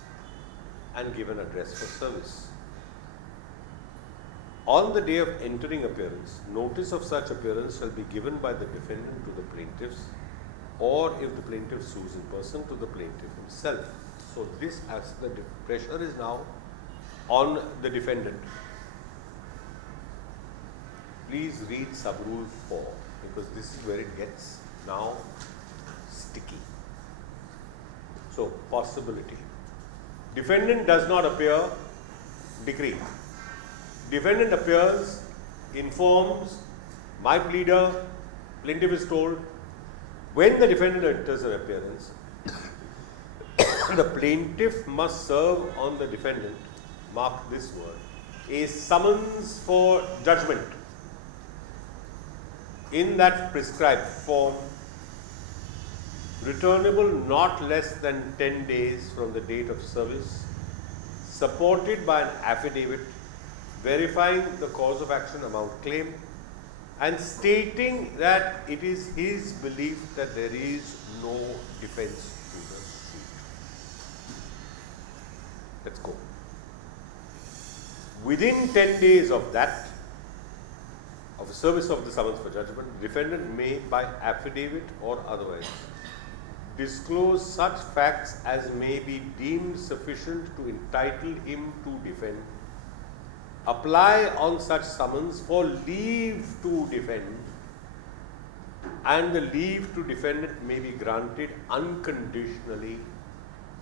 and give an address for service. On the day of entering appearance, notice of such appearance shall be given by the defendant to the plaintiffs, or if the plaintiff sues in person, to the plaintiff himself. So this, as the pressure is now on the defendant. Please read sub-rule 4, because this is where it gets now sticky. So, possibility. Defendant does not appear, decree. Defendant appears, informs, my pleader, plaintiff is told. When the defendant enters an appearance, the plaintiff must serve on the defendant, mark this word, a summons for judgment in that prescribed form, returnable not less than 10 days from the date of service, supported by an affidavit verifying the cause of action, amount claimed, and stating that it is his belief that there is no defense to the suit. Let's go. Within 10 days of that, of the service of the summons for judgment, defendant may, by affidavit or otherwise, disclose such facts as may be deemed sufficient to entitle him to defend, apply on such summons for leave to defend, and the leave to defend it may be granted unconditionally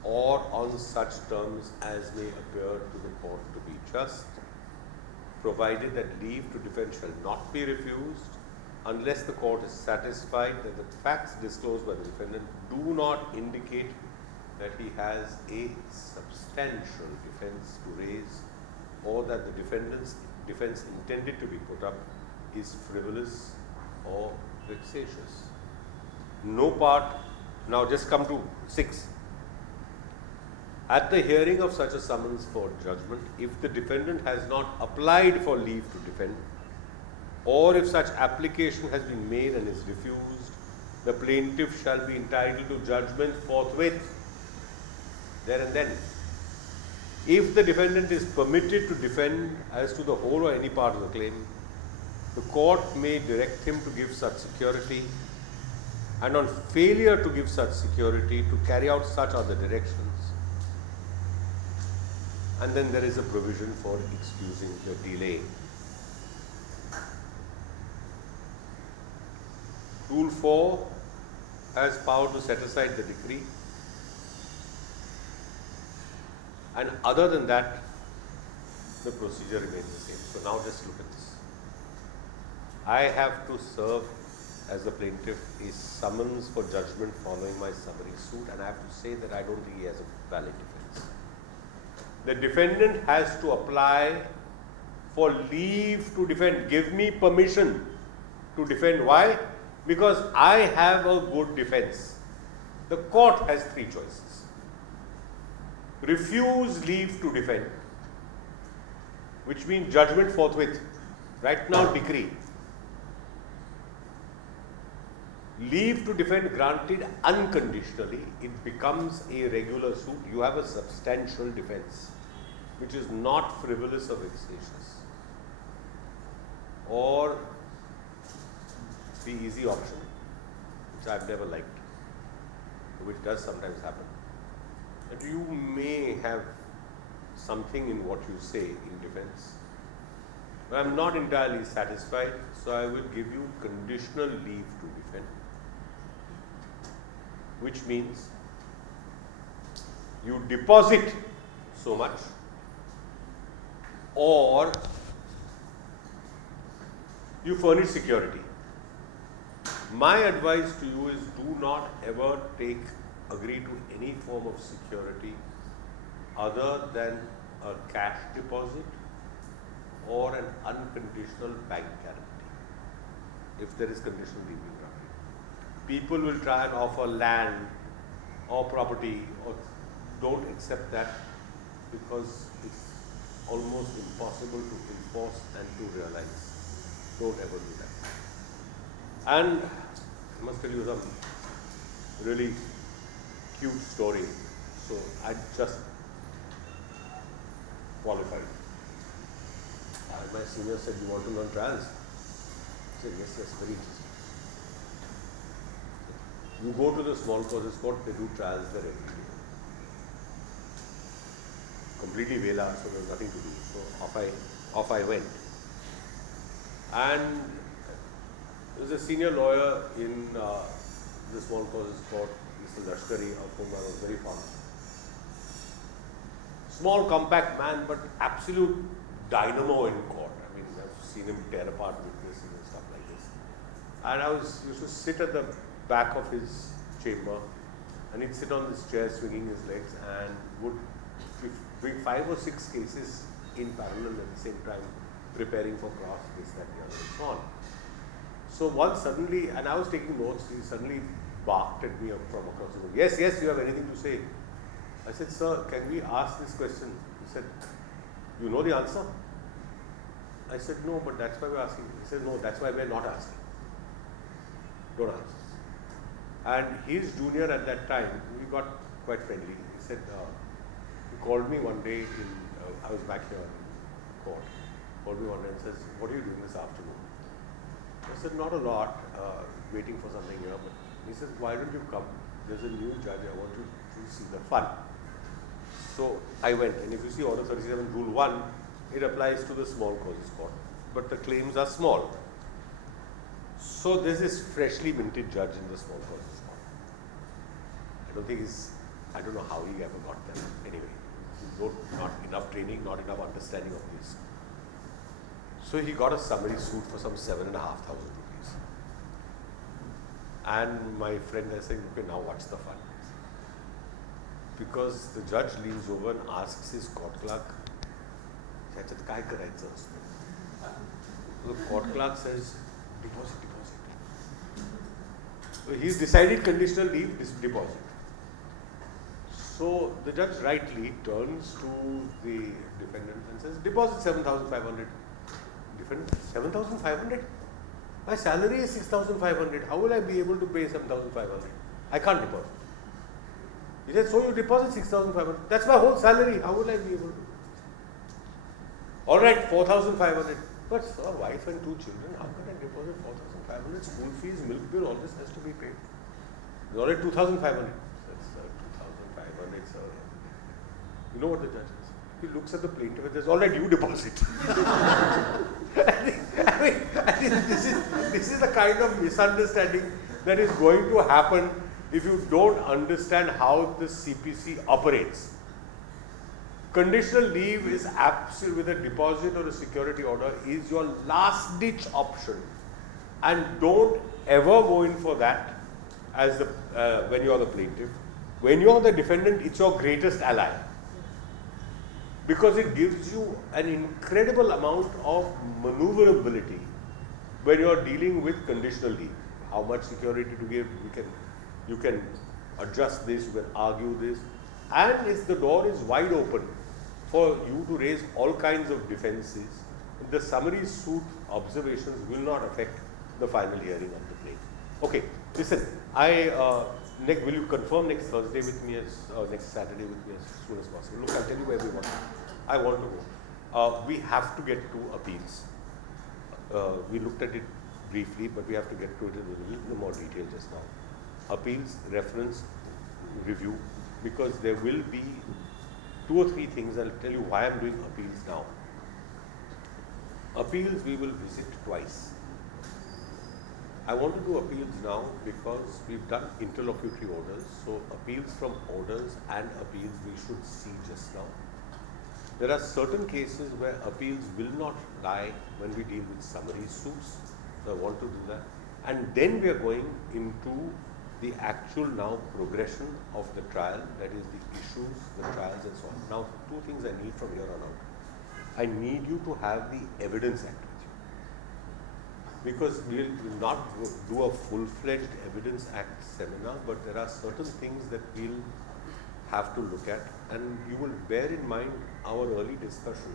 or on such terms as may appear to the court to be just, provided that leave to defend shall not be refused unless the court is satisfied that the facts disclosed by the defendant do not indicate that he has a substantial defense to raise, or that the defendant's defense intended to be put up is frivolous or vexatious. No part, now just come to 6. At the hearing of such a summons for judgment, if the defendant has not applied for leave to defend, or if such application has been made and is refused, the plaintiff shall be entitled to judgment forthwith, there and then. If the defendant is permitted to defend as to the whole or any part of the claim, the court may direct him to give such security, and on failure to give such security, to carry out such other directions. And then there is a provision for excusing the delay. Rule 4 has power to set aside the decree, and other than that, the procedure remains the same. So now just look at this. I have to serve as the plaintiff a summons for judgment following my summary suit, and I have to say that I don't think he has a valid defense. The defendant has to apply for leave to defend. Give me permission to defend. Why? Because I have a good defense. The court has 3 choices. refuse leave to defend, which means judgment forthwith. Right now, decree. Leave to defend granted unconditionally, it becomes a regular suit. You have a substantial defense, which is not frivolous or vexatious. Or the easy option, which I've never liked, which does sometimes happen. And you may have something in what you say in defense. But I'm not entirely satisfied, so I will give you conditional leave to defend, which means you deposit so much, or you furnish security. My advice to you is do not ever agree to any form of security other than a cash deposit or an unconditional bank guarantee, if there is conditional leave granted. People will try and offer land or property, or don't accept that, because it's almost impossible to enforce and to realize. Don't ever do that. And I must tell you some really cute story. So I just qualified. My senior said, "You want to learn trials?" I said, "Yes, yes, very interesting." You go to the small causes court, they do trials there every day. Completely Vela, so there's nothing to do. So off I went. And there was a senior lawyer in the small causes court, Mr. Lashkari, of whom I was very fond. Small, compact man, but absolute dynamo in court. I mean, I've seen him tear apart witnesses and stuff like this. And I used to sit at the back of his chamber, and he'd sit on this chair swinging his legs and would bring 5 or 6 cases in parallel at the same time, preparing for cross, this, that, the other, and so on. So once suddenly, and I was taking notes, he suddenly barked at me from across the room. "Yes, yes, you have anything to say?" I said, "Sir, can we ask this question?" He said, "You know the answer?" I said, "No, but that's why we're asking." He said, "No, that's why we're not asking. Don't ask." And his junior at that time, we got quite friendly. He said, he called me one day I was back here in court. Called me one day and says, "What are you doing this afternoon?" I said, "Not a lot, waiting for something here." But he said, "Why don't you come? There's a new judge, I want you to see the fun." So I went, and if you see Order 37 Rule 1, it applies to the small causes court, but the claims are small. So there's this freshly minted judge in the small causes court. I don't know how he ever got there. Anyway, not enough training, not enough understanding of this. So he got a summary suit for some 7,500 rupees. And my friend is saying, "Okay, now what's the fun?" Because the judge leans over and asks his court clerk, "ह्याच्यात काय करायचं असतं?" The court clerk says, "Deposit." So he's decided conditional leave, deposit. So the judge rightly turns to the defendant and says, "Deposit 7,500. Defendant, 7,500? My salary is 6,500. How will I be able to pay 7,500? I can't deposit." He said, "So you deposit 6,500. That's my whole salary. How will I be able to?" "All right, 4,500. "But sir, wife and 2 children, how can I deposit 4,500? School fees, milk bill, all this has to be paid." "It's already 2,500. "Sir, 2,500, sir." You know what the judge says? He looks at the plaintiff and says, "All right, you deposit." I think this is the kind of misunderstanding that is going to happen if you don't understand how the CPC operates. Conditional leave is absolute, with a deposit or a security order, is your last ditch option, and don't ever go in for that as when you are the plaintiff. When you are the defendant, it's your greatest ally, because it gives you an incredible amount of maneuverability when you are dealing with conditional leave. How much security to give? You can adjust this, you can argue this. and if the door is wide open for you to raise all kinds of defenses, the summary suit observations will not affect the final hearing of the claim. Okay, listen, Nick, will you confirm next Thursday with me next Saturday with me as soon as possible? Look, I'll tell you where we want. I want to go. We have to get to appeals. We looked at it briefly, but we have to get to it in a little more detail just now. Appeals, reference, review, because there will be 2 or 3 things. I'll tell you why I'm doing appeals now. Appeals we will visit twice. I want to do appeals now because we've done interlocutory orders, so appeals from orders and appeals we should see just now. There are certain cases where appeals will not lie when we deal with summary suits, so I want to do that. And then we are going into the actual now progression of the trial, that is the issues, the trials and so on. Now, 2 things I need from here on out. I need you to have the Evidence Act with you, because we will not do a full-fledged Evidence Act seminar, but there are certain things that we'll have to look at, and you will bear in mind our early discussion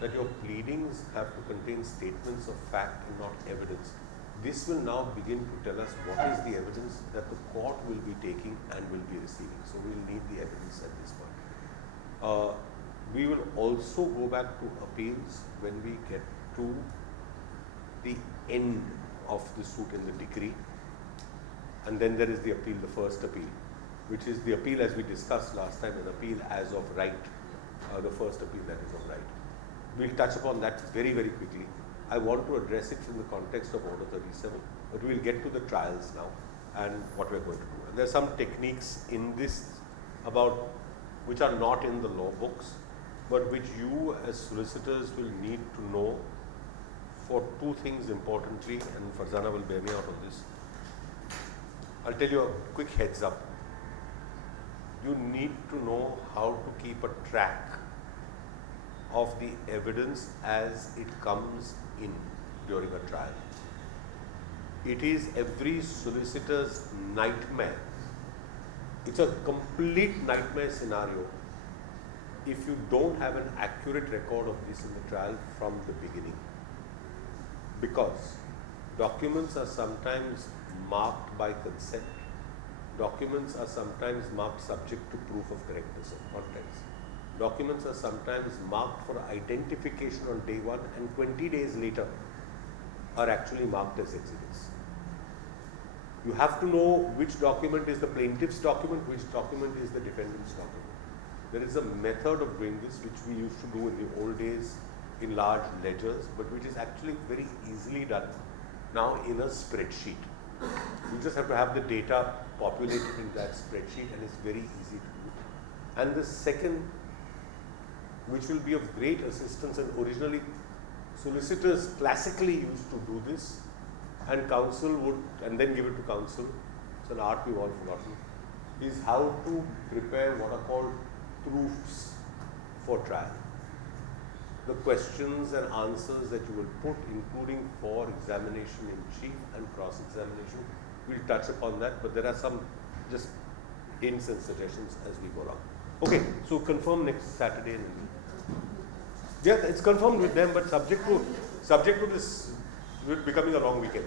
that your pleadings have to contain statements of fact and not evidence. This will now begin to tell us what is the evidence that the court will be taking and will be receiving. So we will need the evidence at this point. We will also go back to appeals when we get to the end of the suit in the decree. And then there is the appeal, the first appeal, which is the appeal as we discussed last time, an appeal as of right, the first appeal that is of right. We'll touch upon that very, very quickly. I want to address it from the context of Order 37, but we'll get to the trials now and what we're going to do. And there are some techniques in this about which are not in the law books, but which you as solicitors will need to know for 2 things importantly, and Farzana will bear me out on this. I'll tell you a quick heads up. You need to know how to keep a track of the evidence as it comes in during a trial. It is every solicitor's nightmare. It's a complete nightmare scenario if you don't have an accurate record of this in the trial from the beginning. Because documents are sometimes marked by consent. Documents are sometimes marked subject to proof of correctness of contents. Documents are sometimes marked for identification on day 1 and 20 days later are actually marked as exhibits. You have to know which document is the plaintiff's document, which document is the defendant's document. There is a method of doing this which we used to do in the old days in large ledgers, but which is actually very easily done now in a spreadsheet. You just have to have the data populated in that spreadsheet, and it's very easy to do. And the second, which will be of great assistance, and originally solicitors classically used to do this, and counsel would, and then give it to counsel, it's an art we've all forgotten, is how to prepare what are called proofs for trial. The questions and answers that you will put, including for examination in chief and cross-examination, we'll touch upon that, but there are some just hints and suggestions as we go along. Okay, so confirm next Saturday. Yeah, it's confirmed with them, but subject to this becoming a long weekend.